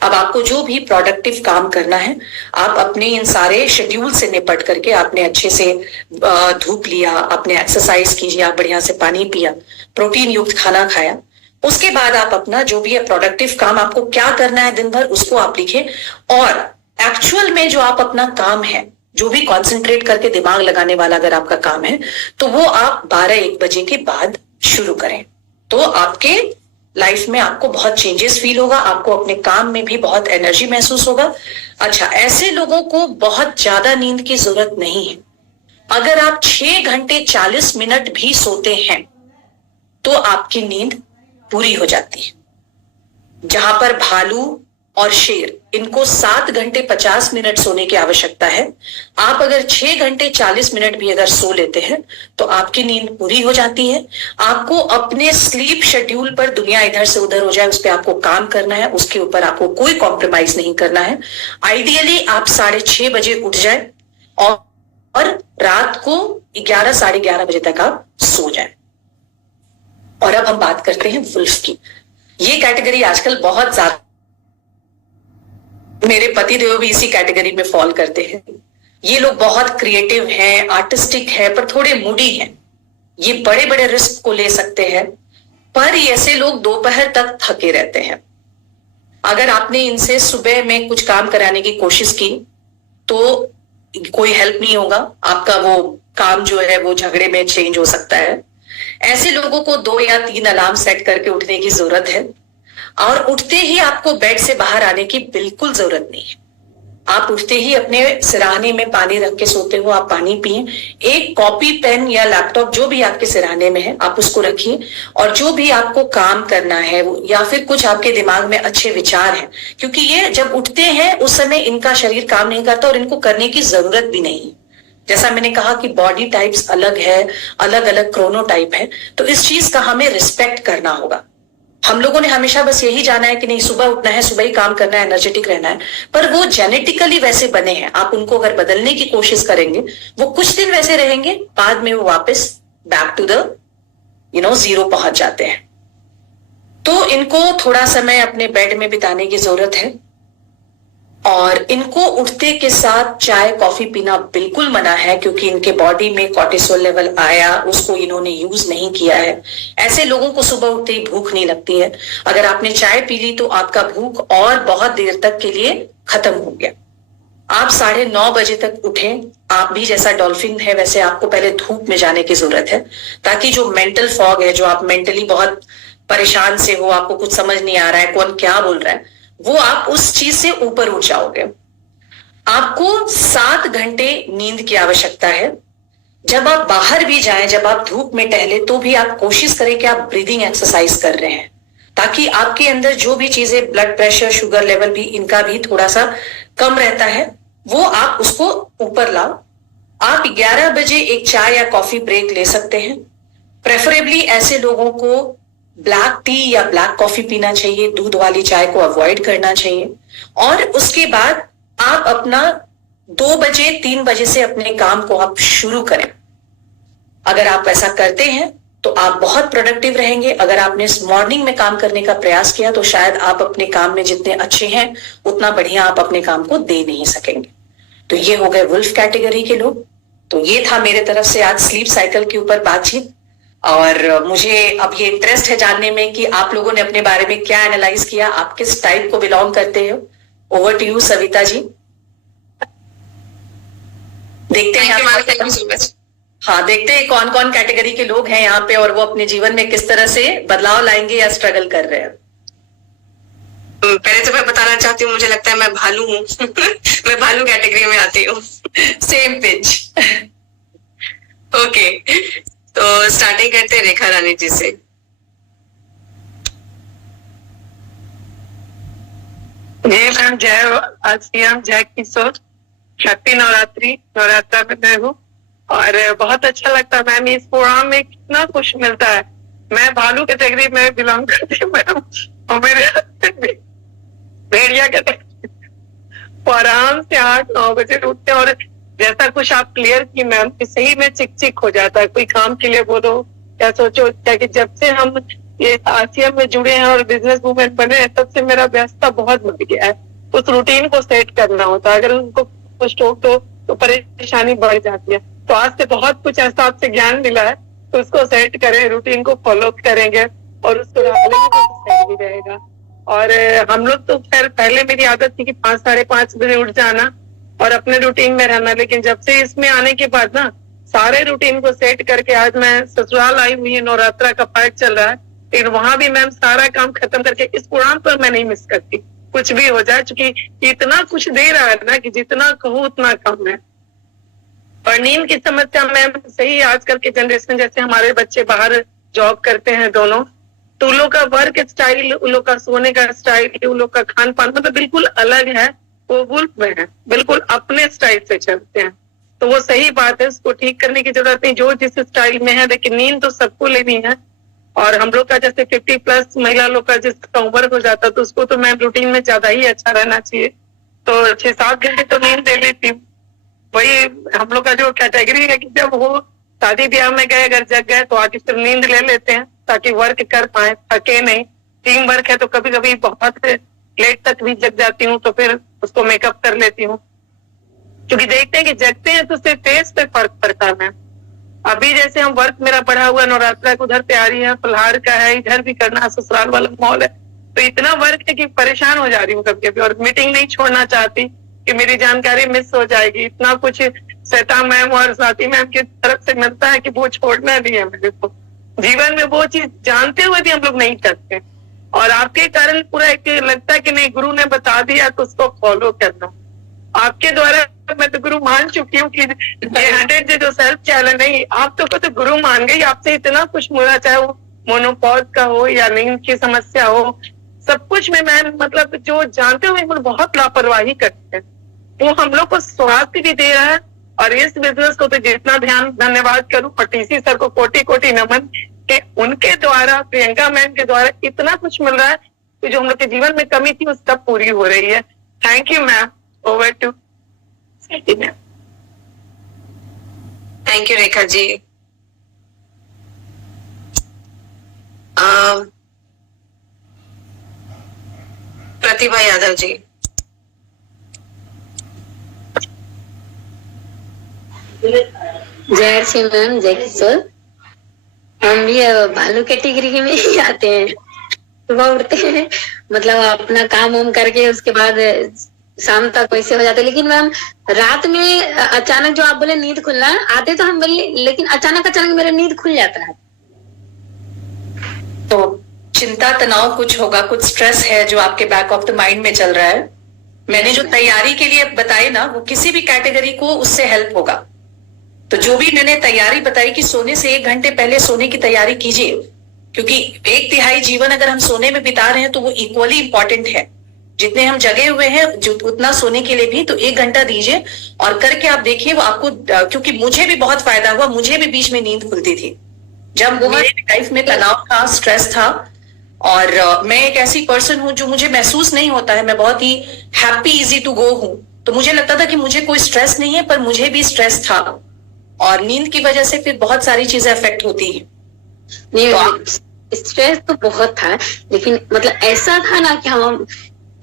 अब आपको जो भी प्रोडक्टिव काम करना है, आप अपने इन सारे शेड्यूल से निपट करके आपने अच्छे से धूप लिया, आपने एक्सरसाइज कीजिए, आप बढ़िया से पानी पिया, प्रोटीन युक्त खाना खाया, उसके बाद आप अपना जो भी है प्रोडक्टिव काम आपको क्या करना है दिन भर उसको आप लिखें और एक्चुअल में जो आप अपना काम है, जो भी कॉन्सेंट्रेट करके दिमाग लगाने वाला अगर आपका काम है तो वो आप 12-1 बजे के बाद शुरू करें। तो आपके लाइफ में आपको बहुत चेंजेस फील होगा, आपको अपने काम में भी बहुत एनर्जी महसूस होगा। अच्छा, ऐसे लोगों को बहुत ज्यादा नींद की जरूरत नहीं है। अगर आप 6 घंटे 40 मिनट भी सोते हैं तो आपकी नींद पूरी हो जाती है। जहां पर भालू और शेर, इनको 7 घंटे 50 मिनट सोने की आवश्यकता है, आप अगर 6 घंटे 40 मिनट भी अगर सो लेते हैं तो आपकी नींद पूरी हो जाती है। आपको अपने स्लीप शेड्यूल पर, दुनिया इधर से उधर हो जाए उस पर आपको काम करना है, उसके ऊपर आपको कोई कॉम्प्रोमाइज नहीं करना है। आइडियली आप 6:30 बजे उठ जाए और रात को 11 साढ़े 11 बजे तक आप सो जाए। और अब हम बात करते हैं वुल्फ की। ये कैटेगरी आजकल बहुत ज्यादा, मेरे पति देव भी इसी कैटेगरी में फॉल करते हैं। ये लोग बहुत क्रिएटिव हैं, आर्टिस्टिक हैं, पर थोड़े मूडी हैं। ये बड़े बड़े रिस्क को ले सकते हैं, पर ऐसे लोग दोपहर तक थके रहते हैं। अगर आपने इनसे सुबह में कुछ काम कराने की कोशिश की तो कोई हेल्प नहीं होगा, आपका वो काम जो है वो झगड़े में चेंज हो सकता है। ऐसे लोगों को 2 या 3 अलार्म सेट करके उठने की जरूरत है और उठते ही आपको बेड से बाहर आने की बिल्कुल जरूरत नहीं है। आप उठते ही अपने सिरहाने में पानी रख के सोते हो, आप पानी पिए, एक कॉपी पेन या लैपटॉप जो भी आपके सिरहाने में है आप उसको रखिए और जो भी आपको काम करना है या फिर कुछ आपके दिमाग में अच्छे विचार हैं, क्योंकि ये जब उठते हैं उस समय इनका शरीर काम नहीं करता और इनको करने की जरूरत भी नहीं है। जैसा मैंने कहा कि बॉडी टाइप्स अलग है, अलग अलग क्रोनोटाइप है, तो इस चीज का हमें रिस्पेक्ट करना होगा। हम लोगों ने हमेशा बस यही जाना है कि नहीं, सुबह उठना है, सुबह ही काम करना है, एनर्जेटिक रहना है, पर वो जेनेटिकली वैसे बने हैं। आप उनको अगर बदलने की कोशिश करेंगे वो कुछ दिन वैसे रहेंगे, बाद में वो वापस बैक टू द जीरो पहुंच जाते हैं। तो इनको थोड़ा समय अपने बेड में बिताने की जरूरत है और इनको उठते के साथ चाय कॉफी पीना बिल्कुल मना है, क्योंकि इनके बॉडी में कॉर्टिसोल लेवल आया, उसको इन्होंने यूज नहीं किया है। ऐसे लोगों को सुबह उठते ही भूख नहीं लगती है। अगर आपने चाय पी ली तो आपका भूख और बहुत देर तक के लिए खत्म हो गया। आप 9:30 बजे तक उठें। आप भी जैसा डॉल्फिन है वैसे आपको पहले धूप में जाने की जरूरत है, ताकि जो मेंटल फॉग है, जो आप मेंटली बहुत परेशान से हो, आपको कुछ समझ नहीं आ रहा है कौन क्या बोल रहा है, वो आप उस चीज से ऊपर उठ जाओगे। आपको 7 घंटे नींद की आवश्यकता है। जब आप बाहर भी जाएं, जब आप धूप में टहले, तो भी आप कोशिश करें कि आप ब्रीदिंग एक्सरसाइज कर रहे हैं, ताकि आपके अंदर जो भी चीजें, ब्लड प्रेशर, शुगर लेवल भी, इनका भी थोड़ा सा कम रहता है, वो आप उसको ऊपर लाओ। आप 11 बजे एक चाय या कॉफी ब्रेक ले सकते हैं। प्रेफरेबली ऐसे लोगों को ब्लैक टी या ब्लैक कॉफी पीना चाहिए, दूध वाली चाय को अवॉइड करना चाहिए। और उसके बाद आप अपना 2 बजे 3 बजे से अपने काम को आप शुरू करें। अगर आप ऐसा करते हैं तो आप बहुत प्रोडक्टिव रहेंगे। अगर आपने मॉर्निंग में काम करने का प्रयास किया तो शायद आप अपने काम में जितने अच्छे हैं उतना बढ़िया आप अपने काम को दे नहीं सकेंगे। तो ये हो गए वुल्फ कैटेगरी के लोग। तो ये था मेरे तरफ से आज स्लीप साइकिल के ऊपर बातचीत। और मुझे अब ये इंटरेस्ट है जानने में कि आप लोगों ने अपने बारे में क्या एनालाइज किया, आप किस टाइप को बिलोंग करते हो। Over to you Savita ji. देखते हैं थैंक यू सो मच। हाँ, देखते हैं कौन कौन कैटेगरी के लोग हैं यहाँ पे और वो अपने जीवन में किस तरह से बदलाव लाएंगे या स्ट्रगल कर रहे हैं। पहले तो मैं बताना चाहती हूँ, मुझे लगता है मैं भालू हूँ। मैं भालू कैटेगरी में आती हूँ। Same pitch. ओके, तो स्टार्टिंग करते हैं रेखा रानी जी से। जी मैम, जय आसियाम, जय किशोर। हैप्पी नवरात्रि। नवरात्रा में मैं हूँ और बहुत अच्छा लगता है मैम। इस प्रोग्राम में कितना कुछ मिलता है। मैं भालू कैटेगरी में बिलोंग करती हूँ मैम, और मेरे हस्बैंड भी भेड़िया कैटेगरी। आराम से 8-9 बजे उठते हैं और जैसा कुछ आप क्लियर की मैम कि सही में चिक हो जाता है। कोई काम के लिए बोलो या सोचो, कि जब से हम ये आसिया में जुड़े हैं और बिजनेस वूमेन बने हैं तब से मेरा व्यस्तता बहुत बढ़ गया है। उस रूटीन को सेट करना होता है। अगर उनको कुछ टोक दो तो परेशानी बढ़ जाती है। तो आज से बहुत कुछ ऐसा आपसे ज्ञान मिला है, तो उसको सेट करें, रूटीन को फॉलो करेंगे और उसको डालेंगे तो सही भी रहेगा। और हम लोग तो खैर पहले मेरी आदत थी कि 5-5:30 बजे उठ जाना और अपने रूटीन में रहना, लेकिन जब से इसमें आने के बाद ना सारे रूटीन को सेट करके आज मैं ससुराल आई हुई है। नवरात्रा का पाठ चल रहा है, लेकिन वहां भी मैम सारा काम खत्म करके इस प्रोग्राम पर मैं नहीं मिस करती, कुछ भी हो जाए, क्योंकि इतना कुछ दे रहा है ना कि जितना कहूँ उतना कम है। और नींद की समस्या मैम सही, आजकल के जनरेशन जैसे हमारे बच्चे बाहर जॉब करते हैं दोनों, तो उन लोग का वर्क स्टाइल, उन लोग का सोने का स्टाइल, उन लोग का खान पान मतलब बिल्कुल अलग है। वो वुल्फ में है, बिल्कुल अपने स्टाइल से चलते हैं। तो वो सही बात है, उसको ठीक करने की जरूरत नहीं, जो जिस स्टाइल में है। लेकिन नींद तो सबको लेनी है। और हम लोग का जैसे 50+ महिला लोग का जिसका उम्र हो जाता तो उसको तो मैं रूटीन में ज्यादा ही अच्छा रहना चाहिए। तो 6-7 घंटे तो नींद ले लेती हूँ। वही हम लोग का जो कैटेगरी है कि जब वो शादी ब्याह में गए, अगर जग गए तो आगे फिर नींद ले लेते हैं ताकि वर्क कर पाए, थके नहीं। टीम वर्क है तो कभी कभी बहुत लेट तक भी जग जाती हूँ, तो फिर उसको मेकअप कर लेती हूँ, क्योंकि देखते हैं कि जगते हैं तो उससे फेस पे फर्क पड़ता है। अभी जैसे हम वर्क मेरा बढ़ा हुआ, नवरात्रा को उधर तैयारी है, फलहार का है, इधर भी करना है, ससुराल वाला माहौल है, तो इतना वर्क है कि परेशान हो जा रही हूँ कभी कभी। और मीटिंग नहीं छोड़ना चाहती कि मेरी जानकारी मिस हो जाएगी। इतना कुछ श्वेता मैम और स्वाति मैम की तरफ से मिलता है कि वो छोड़ना नहीं है मेरे को। जीवन में वो चीज जानते हुए भी हम लोग नहीं करते, और आपके कारण पूरा एक लगता है कि नहीं, गुरु ने बता दिया तो उसको फॉलो करना। आपके द्वारा मैं तो गुरु मान चुकी हूँ कि 100 से जो सेल्फ चैलेंज नहीं, आप तो गुरु मान गई। आपसे इतना कुछ मिला, चाहे वो मोनोपॉज का हो या नींद की समस्या हो, सब कुछ में मैं मतलब जो जानते हुए बहुत लापरवाही करते हैं, वो हम लोग को स्वास्थ्य भी दे रहा है। और इस बिजनेस को तो जितना ध्यान, धन्यवाद करूँ और टीसी सर को कोटि नमन कि उनके द्वारा, प्रियंका मैम के द्वारा इतना कुछ मिल रहा है कि जो हम लोग के जीवन में कमी थी वो सब पूरी हो रही है। Thank you ma'am. Over to ma'am. Thank you Rekha ji. Pratibha Yadav ji. जय श्री मैम, जय किशोर। हम भी भालू कैटेगरी में ही आते हैं। सुबह उठते हैं, मतलब अपना काम वाम करके उसके बाद शाम तक वैसे हो जाते। लेकिन मैम रात में अचानक जो आप बोले नींद खुलना, आते तो हम बोले, लेकिन अचानक मेरा नींद खुल जाता है। तो चिंता तनाव कुछ होगा, कुछ स्ट्रेस है जो आपके बैक ऑफ द माइंड में चल रहा है। मैंने जो तैयारी के लिए बताई ना, वो किसी भी कैटेगरी को उससे हेल्प होगा। तो जो भी मैंने तैयारी बताई कि सोने से 1 घंटे पहले सोने की तैयारी कीजिए, क्योंकि 1/3 जीवन अगर हम सोने में बिता रहे हैं तो वो इक्वली इंपॉर्टेंट है। जितने हम जगे हुए हैं उतना सोने के लिए भी तो 1 घंटा दीजिए और करके आप देखिए वो आपको, क्योंकि मुझे भी बहुत फायदा हुआ, मुझे भी बीच में नींद खुलती थी। जब मेरे लाइफ में तनाव था, स्ट्रेस था, और मैं एक ऐसी पर्सन हूं जो मुझे महसूस नहीं होता है, मैं बहुत ही हैप्पी इजी टू गो हूं, तो मुझे लगता था कि मुझे कोई स्ट्रेस नहीं है, पर मुझे भी स्ट्रेस था और नींद की वजह से फिर बहुत सारी चीजें अफेक्ट होती है। नहीं, स्ट्रेस तो बहुत था, लेकिन मतलब ऐसा था ना कि हम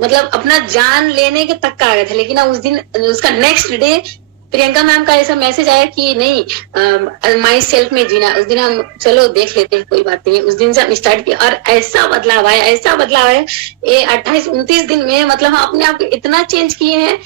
मतलब अपना जान लेने के तक का आ गए थे। लेकिन उस दिन, उसका नेक्स्ट डे प्रियंका मैम का ऐसा मैसेज आया कि नहीं, माई सेल्फ में जीना। उस दिन हम चलो देख लेते हैं, कोई बात नहीं। उस दिन से हम स्टार्ट किया और ऐसा बदलाव आया, ऐसा बदलाव आया। ये 28-29 दिन में मतलब हम अपने आप को इतना चेंज किए हैं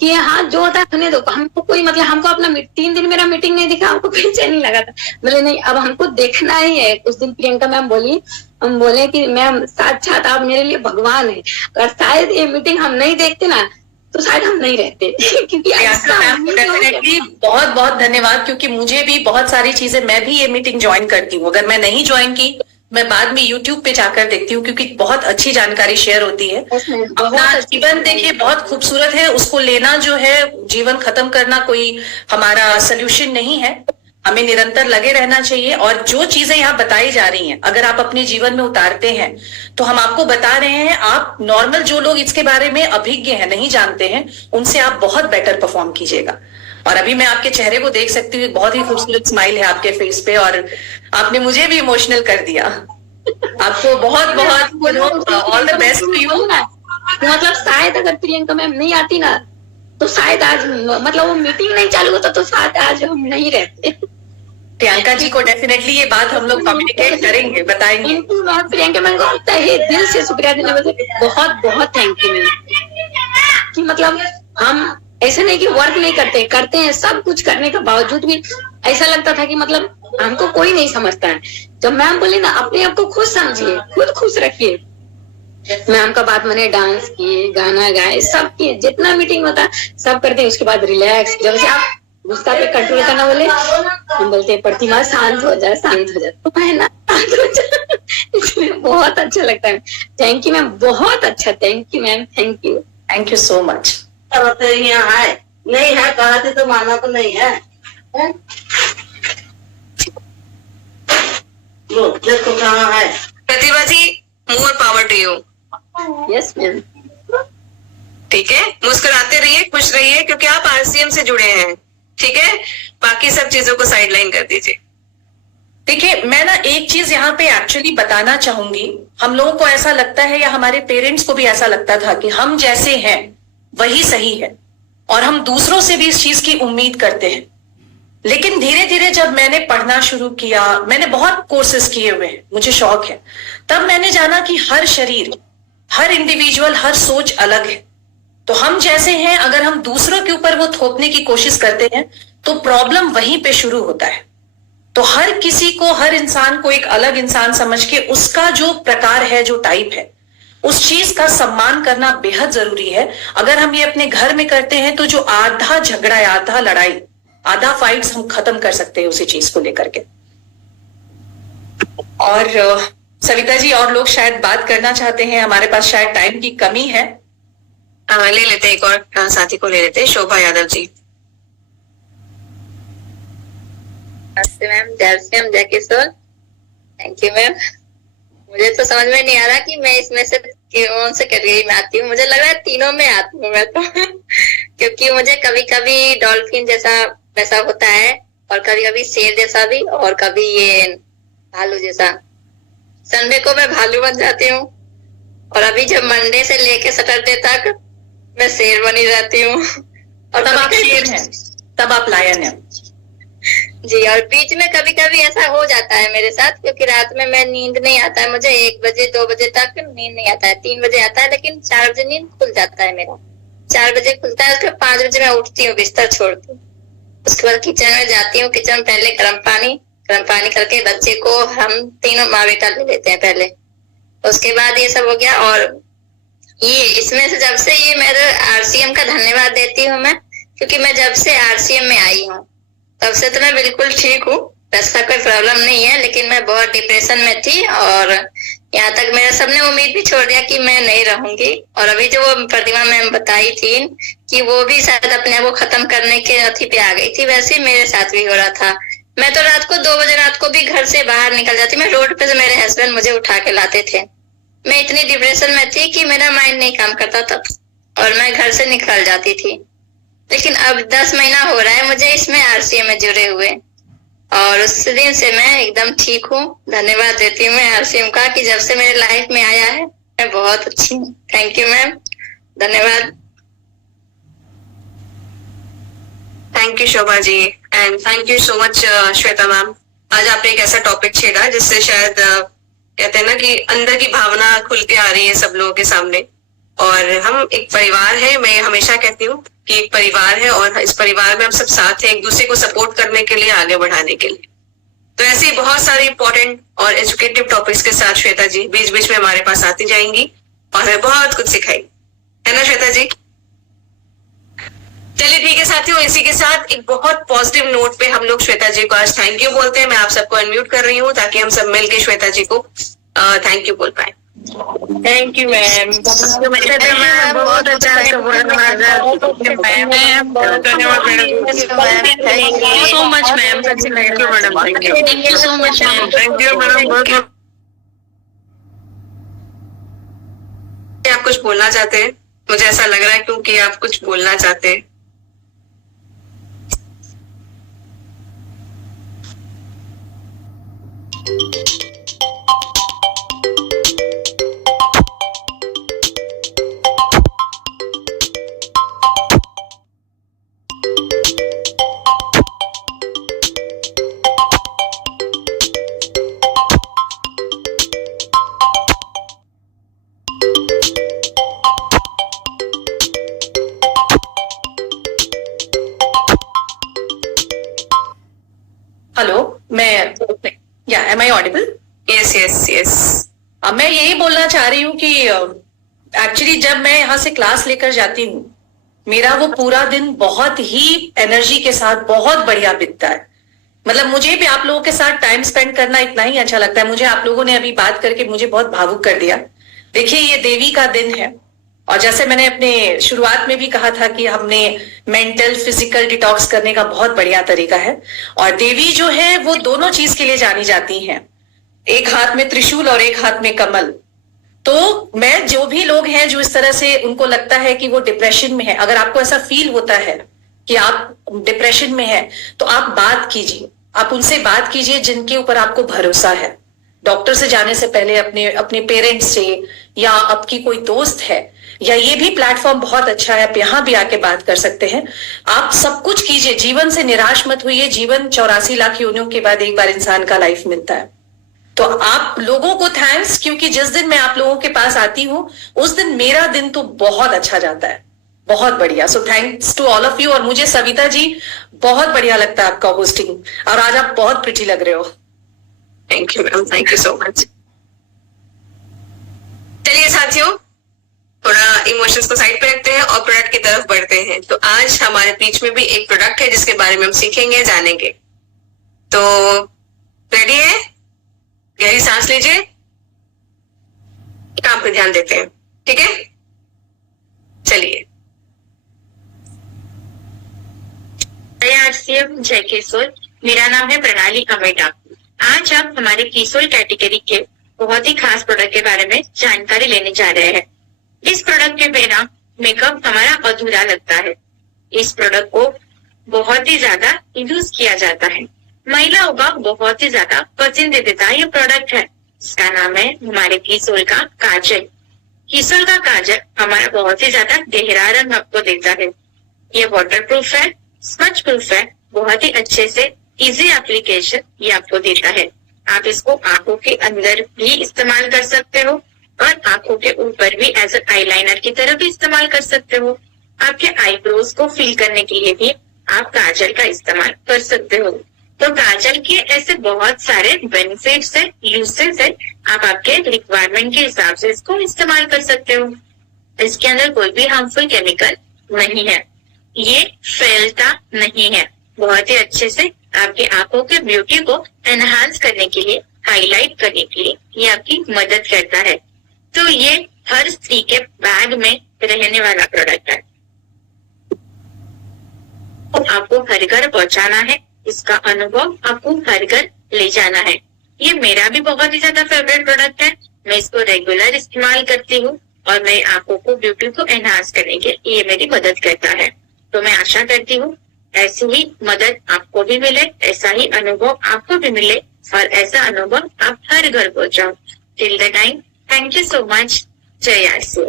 कि हाँ, जो होता है होने दो। हमको कोई मतलब, हमको अपना 3 दिन मेरा मीटिंग नहीं दिखा, हमको कोई चैन नहीं लगा था। बोले नहीं, अब हमको देखना ही है। उस दिन प्रियंका मैम बोली, हम बोले कि मैम साक्षात आप मेरे लिए भगवान है, और शायद ये मीटिंग हम नहीं देखते ना तो शायद हम नहीं रहते। क्योंकि डेफिनेटली बहुत बहुत धन्यवाद, क्योंकि मुझे भी बहुत सारी चीजें, मैं भी ये मीटिंग ज्वाइन करती हूँ। अगर मैं नहीं ज्वाइन की, मैं बाद में YouTube पे जाकर देखती हूँ, क्योंकि बहुत अच्छी जानकारी शेयर होती है। अपना जीवन देखिए बहुत खूबसूरत है, उसको लेना जो है, जीवन खत्म करना कोई हमारा सोल्यूशन नहीं है। हमें निरंतर लगे रहना चाहिए, और जो चीजें यहाँ बताई जा रही हैं अगर आप अपने जीवन में उतारते हैं तो हम आपको बता रहे हैं, आप नॉर्मल जो लोग इसके बारे में अभिज्ञ हैं, नहीं जानते हैं, उनसे आप बहुत बेटर परफॉर्म कीजिएगा। और अभी मैं आपके चेहरे को देख सकती हूँ, बहुत ही खूबसूरत स्माइल है आपके फेस पे, और आपने मुझे भी इमोशनल कर दिया। आपको बहुत बहुत all the best to you. मतलब शायद अगर प्रियंका मैम नहीं आती ना तो शायद आज मतलब वो मीटिंग नहीं चालू होता, तो शायद आज हम नहीं रहते। प्रियंका जी को डेफिनेटली ये बात हम लोग कम्युनिकेट करेंगे, बताएंगे। मैम प्रियंका मैम को तहे दिल से शुक्रिया देने वाले, बहुत बहुत थैंक यू मैम। कि मतलब हम ऐसा नहीं कि वर्क नहीं करते हैं, सब कुछ करने के बावजूद भी ऐसा लगता था कि मतलब हमको कोई नहीं समझता है। जब मैम बोली ना, अपने आप को खुश समझिए, खुद खुश रखिए। मैम का बात मैंने डांस किए, गाना गाए, सब किए, जितना मीटिंग होता है सब करते हैं। उसके बाद रिलैक्स, जब से आप गुस्सा पे कंट्रोल करना बोले, हम बोलते हैं प्रतिमा शांत हो जाए, शांत हो जाए, तो है ना, शांत हो जाए। इसलिए बहुत अच्छा लगता है। थैंक यू मैम, बहुत अच्छा। Thank you ma'am, thank you, thank you so much. यहाँ है नहीं है, कहा थे तो माना तो नहीं है, लो देखो कहाँ है। Pratibha ji, more power to you. Yes ma'am. ठीक है, मुस्कुराते रहिए, खुश रहिए, क्योंकि आप RCM से जुड़े हैं। ठीक है, बाकी सब चीजों को साइडलाइन कर दीजिए। देखिए, मैं ना एक चीज यहाँ पे एक्चुअली बताना चाहूंगी। हम लोगों को ऐसा लगता है, या हमारे पेरेंट्स को भी ऐसा लगता था कि हम जैसे हैं वही सही है, और हम दूसरों से भी इस चीज की उम्मीद करते हैं। लेकिन धीरे धीरे जब मैंने पढ़ना शुरू किया, मैंने बहुत कोर्सेज किए हुए हैं, मुझे शौक है, तब मैंने जाना कि हर शरीर, हर इंडिविजुअल, हर सोच अलग है। तो हम जैसे हैं, अगर हम दूसरों के ऊपर वो थोपने की कोशिश करते हैं तो प्रॉब्लम वहीं पे शुरू होता है। तो हर किसी को, हर इंसान को एक अलग इंसान समझ के उसका जो प्रकार है, जो टाइप है, उस चीज का सम्मान करना बेहद जरूरी है। अगर हम ये अपने घर में करते हैं तो जो आधा झगड़ा है, आधा लड़ाई, आधा फाइट्स हम खत्म कर सकते हैं उसी चीज को लेकर के। और सविता जी और लोग शायद बात करना चाहते हैं, हमारे पास शायद टाइम की कमी है। ले लेते हैं, एक और साथी को ले लेते हैं, शोभा यादव जी। नमस्ते मैम, जय श्री राम, जय किशोर। Thank you ma'am. मुझे तो समझ में नहीं आ रहा कि मैं इसमें से कौन से कैटेगरी में आती हूँ। मुझे लग रहा है तीनों में आती हूँ मैं तो क्योंकि मुझे कभी कभी डॉल्फिन जैसा वैसा होता है, और कभी कभी शेर जैसा भी, और कभी ये भालू जैसा। संडे को मैं भालू बन जाती हूँ, और अभी जब मंडे से लेके सैटरडे तक मैं शेर बनी रहती हूँ। और तब आप शेर हैं, तब आप लायन हैं जी। और बीच में कभी कभी ऐसा हो जाता है मेरे साथ, क्योंकि रात में मैं नींद नहीं आता है मुझे, 1 बजे 2 बजे तक नींद नहीं आता है, 3 बजे आता है, लेकिन 4 बजे नींद खुल जाता है मेरा। 4 बजे खुलता है, उसके 5 बजे मैं उठती हूँ, बिस्तर छोड़ती हूँ। उसके बाद किचन में जाती हूँ, किचन में पहले गर्म पानी करके बच्चे को हम तीनों माँ बेटा ले लेते हैं पहले। उसके बाद ये सब हो गया। और ये इसमें से जब से ये मेरे RCM का धन्यवाद देती हूँ मैं, क्योंकि मैं जब से RCM में आई हूँ तब से तो मैं बिल्कुल ठीक हूँ, वैसा कोई प्रॉब्लम नहीं है। लेकिन मैं बहुत डिप्रेशन में थी, और यहाँ तक मेरे सबने उम्मीद भी छोड़ दिया कि मैं नहीं रहूंगी। और अभी जो वो प्रतिमा मैम बताई थी कि वो भी शायद अपने आप को खत्म करने के अथी पे आ गई थी, वैसे ही मेरे साथ भी हो रहा था। मैं तो रात को 2 बजे रात को भी घर से बाहर निकल जाती। मैं रोड पे से मेरे हस्बैंड मुझे उठा के लाते थे। मैं इतनी डिप्रेशन में थी कि मेरा माइंड नहीं काम करता था और मैं घर से निकल जाती थी। लेकिन अब 10 महीना हो रहा है मुझे इसमें RCM में जुड़े हुए, और उस दिन से मैं एकदम ठीक हूँ। धन्यवाद देती हूँ मैं RCM का कि जब से मेरे लाइफ में आया है मैं बहुत अच्छी हूँ। थैंक यू मैम, धन्यवाद। Thank you Shobha ji, and thank you so much Shweta ma'am. आज आपने एक ऐसा टॉपिक छेड़ा जिससे शायद कहते हैं ना कि अंदर की भावना खुल के आ रही है सब लोगों के सामने। और हम एक परिवार है, मैं हमेशा कहती हूँ कि एक परिवार है और इस परिवार में हम सब साथ हैं, एक दूसरे को सपोर्ट करने के लिए, आगे बढ़ाने के लिए। तो ऐसे ही बहुत सारे इंपॉर्टेंट और एजुकेटिव टॉपिक्स के साथ श्वेता जी बीच बीच में हमारे पास आती जाएंगी और हमें बहुत कुछ सिखाएंगी, है ना श्वेता जी? चलिए ठीक है साथियों, इसी के साथ एक बहुत पॉजिटिव नोट पे हम लोग श्वेता जी को आज थैंक यू बोलते हैं। मैं आप सबको अनम्यूट कर रही हूँ ताकि हम सब मिलके श्वेता जी को थैंक यू बोल पाए। थैंक यू मैम, बहुत अच्छा so much ma'am, thank you madam, thank you so much ma'am, thank you madam. आप कुछ बोलना चाहते हैं? मुझे ऐसा लग रहा है क्योंकि आप कुछ बोलना चाहते हैं। हेलो, या am I audible? Yes yes yes. अब मैं यही बोलना चाह रही हूँ कि एक्चुअली जब मैं यहाँ से क्लास लेकर जाती हूँ, मेरा वो पूरा दिन बहुत ही एनर्जी के साथ बहुत बढ़िया बीतता है। मतलब मुझे भी आप लोगों के साथ टाइम स्पेंड करना इतना ही अच्छा लगता है। मुझे आप लोगों ने अभी बात करके मुझे बहुत भावुक कर दिया। देखिए, ये देवी का दिन है और जैसे मैंने अपने शुरुआत में भी कहा था कि हमने मेंटल फिजिकल डिटॉक्स करने का बहुत बढ़िया तरीका है। और देवी जो है वो दोनों चीज के लिए जानी जाती हैं, एक हाथ में त्रिशूल और एक हाथ में कमल। तो मैं जो भी लोग हैं जो इस तरह से उनको लगता है कि वो डिप्रेशन में है, अगर आपको ऐसा फील होता है कि आप डिप्रेशन में हैं, तो आप बात कीजिए, आप उनसे बात कीजिए जिनके ऊपर आपको भरोसा है। डॉक्टर से जाने से पहले अपने पेरेंट्स से, या आपकी कोई दोस्त है, या ये भी प्लेटफॉर्म बहुत अच्छा है, आप यहाँ भी आके बात कर सकते हैं। आप सब कुछ कीजिए, जीवन से निराश मत होइए। जीवन 84 लाख योनियों के बाद एक बार इंसान का लाइफ मिलता है। तो आप लोगों को थैंक्स, क्योंकि जिस दिन मैं आप लोगों के पास आती हूँ उस दिन मेरा दिन तो बहुत अच्छा जाता है, बहुत बढ़िया। So thanks to all of you. और मुझे सविता जी बहुत बढ़िया लगता है आपका होस्टिंग, और आज आप बहुत प्रिटी लग रहे हो। Thank you ma'am, thank you so much. चलिए साथियों, थोड़ा इमोशंस को साइड पे रखते हैं और प्रोडक्ट की तरफ बढ़ते हैं। तो आज हमारे बीच में भी एक प्रोडक्ट है जिसके बारे में हम सीखेंगे, जानेंगे। तो रेडी है? गहरी सांस लीजिए, काम पे ध्यान देते हैं, ठीक है? चलिए। RCM जय किशोर, मेरा नाम है प्रणाली अमेटा। आज हम हमारे किशोर कैटेगरी के बहुत ही खास प्रोडक्ट के बारे में जानकारी लेने जा रहे हैं। इस प्रोडक्ट के बिना मेकअप हमारा अधूरा लगता है। इस प्रोडक्ट को बहुत ही ज्यादा यूज किया जाता है, महिलाओं का बहुत ही ज्यादा पसंदीदा ये प्रोडक्ट है। इसका नाम है हमारे किशोर का काजल। किशोर का काजल हमारा बहुत ही ज्यादा गहरा रंग आपको देता है। ये वाटर प्रूफ है, स्मच प्रूफ है, बहुत ही अच्छे से इजी एप्लीकेशन ये आपको देता है। आप इसको आंखों के अंदर भी इस्तेमाल कर सकते हो और आंखों के ऊपर भी एज ए आईलाइनर की तरह भी इस्तेमाल कर सकते हो। आपके आईब्रोज को फिल करने के लिए भी आप काजल का इस्तेमाल कर सकते हो। तो काजल के ऐसे बहुत सारे बेनिफिट्स है, यूसेस है। आप आपके रिक्वायरमेंट के हिसाब से इसको इस्तेमाल कर सकते हो। इसके अंदर कोई भी हार्मफुल केमिकल नहीं है, ये फैलता नहीं है। बहुत ही अच्छे से आपकी आंखों के ब्यूटी को एनहांस करने के लिए, हाईलाइट करने के लिए ये आपकी मदद करता है। तो ये हर स्त्री के बैग में रहने वाला प्रोडक्ट है। आपको घर घर पहुंचाना है, इसका अनुभव आपको हर घर ले जाना है। ये मेरा भी बहुत ही ज्यादा फेवरेट प्रोडक्ट है। मैं इसको रेगुलर इस्तेमाल करती हूँ और मेरी आंखों को ब्यूटी को एनहांस करने के ये मेरी मदद करता है। तो मैं आशा करती हूँ ऐसी ही मदद आपको भी मिले, ऐसा ही अनुभव आपको भी मिले और ऐसा अनुभव आप हर घर को जाओ। Till the time, thank you so much. जय आरसी।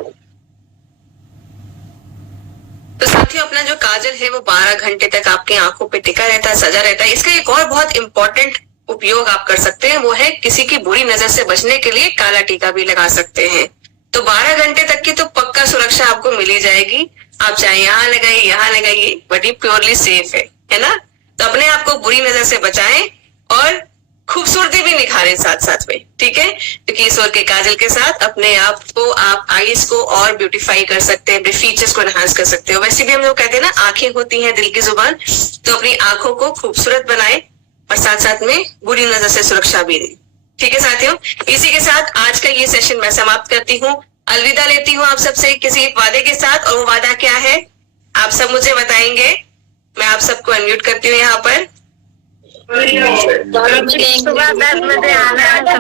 तो साथियों, अपना जो काजल है वो 12 घंटे तक आपकी आंखों पे टिका रहता है, सजा रहता है। इसका एक और बहुत इंपॉर्टेंट उपयोग आप कर सकते हैं, वो है किसी की बुरी नजर से बचने के लिए काला टीका भी लगा सकते हैं। तो 12 घंटे तक की तो पक्का सुरक्षा आपको मिली जाएगी। आप चाहे यहाँ लगाइए, बट ये प्योरली सेफ है ना। तो अपने आप को बुरी नजर से बचाएं और खूबसूरती भी निखारें साथ साथ में, ठीक है। तो केसौर के काजल के साथ अपने आप को, आप आईज को और ब्यूटीफाई कर सकते हैं, फीचर्स को एनहांस कर सकते हो। वैसे भी हम लोग कहते हैं ना, आंखें होती हैं दिल की जुबान। तो अपनी आंखों को खूबसूरत बनाए और साथ साथ में बुरी नजर से सुरक्षा भी दें, ठीक है साथियों। इसी के साथ आज का ये सेशन मैं समाप्त करती हूँ। अलविदा लेती हूँ आप सबसे किसी एक वादे के साथ, और वो वादा क्या है आप सब मुझे बताएंगे। मैं आप सबको अनम्यूट करती हूँ यहाँ पर। सुबह 10 बजे आना है।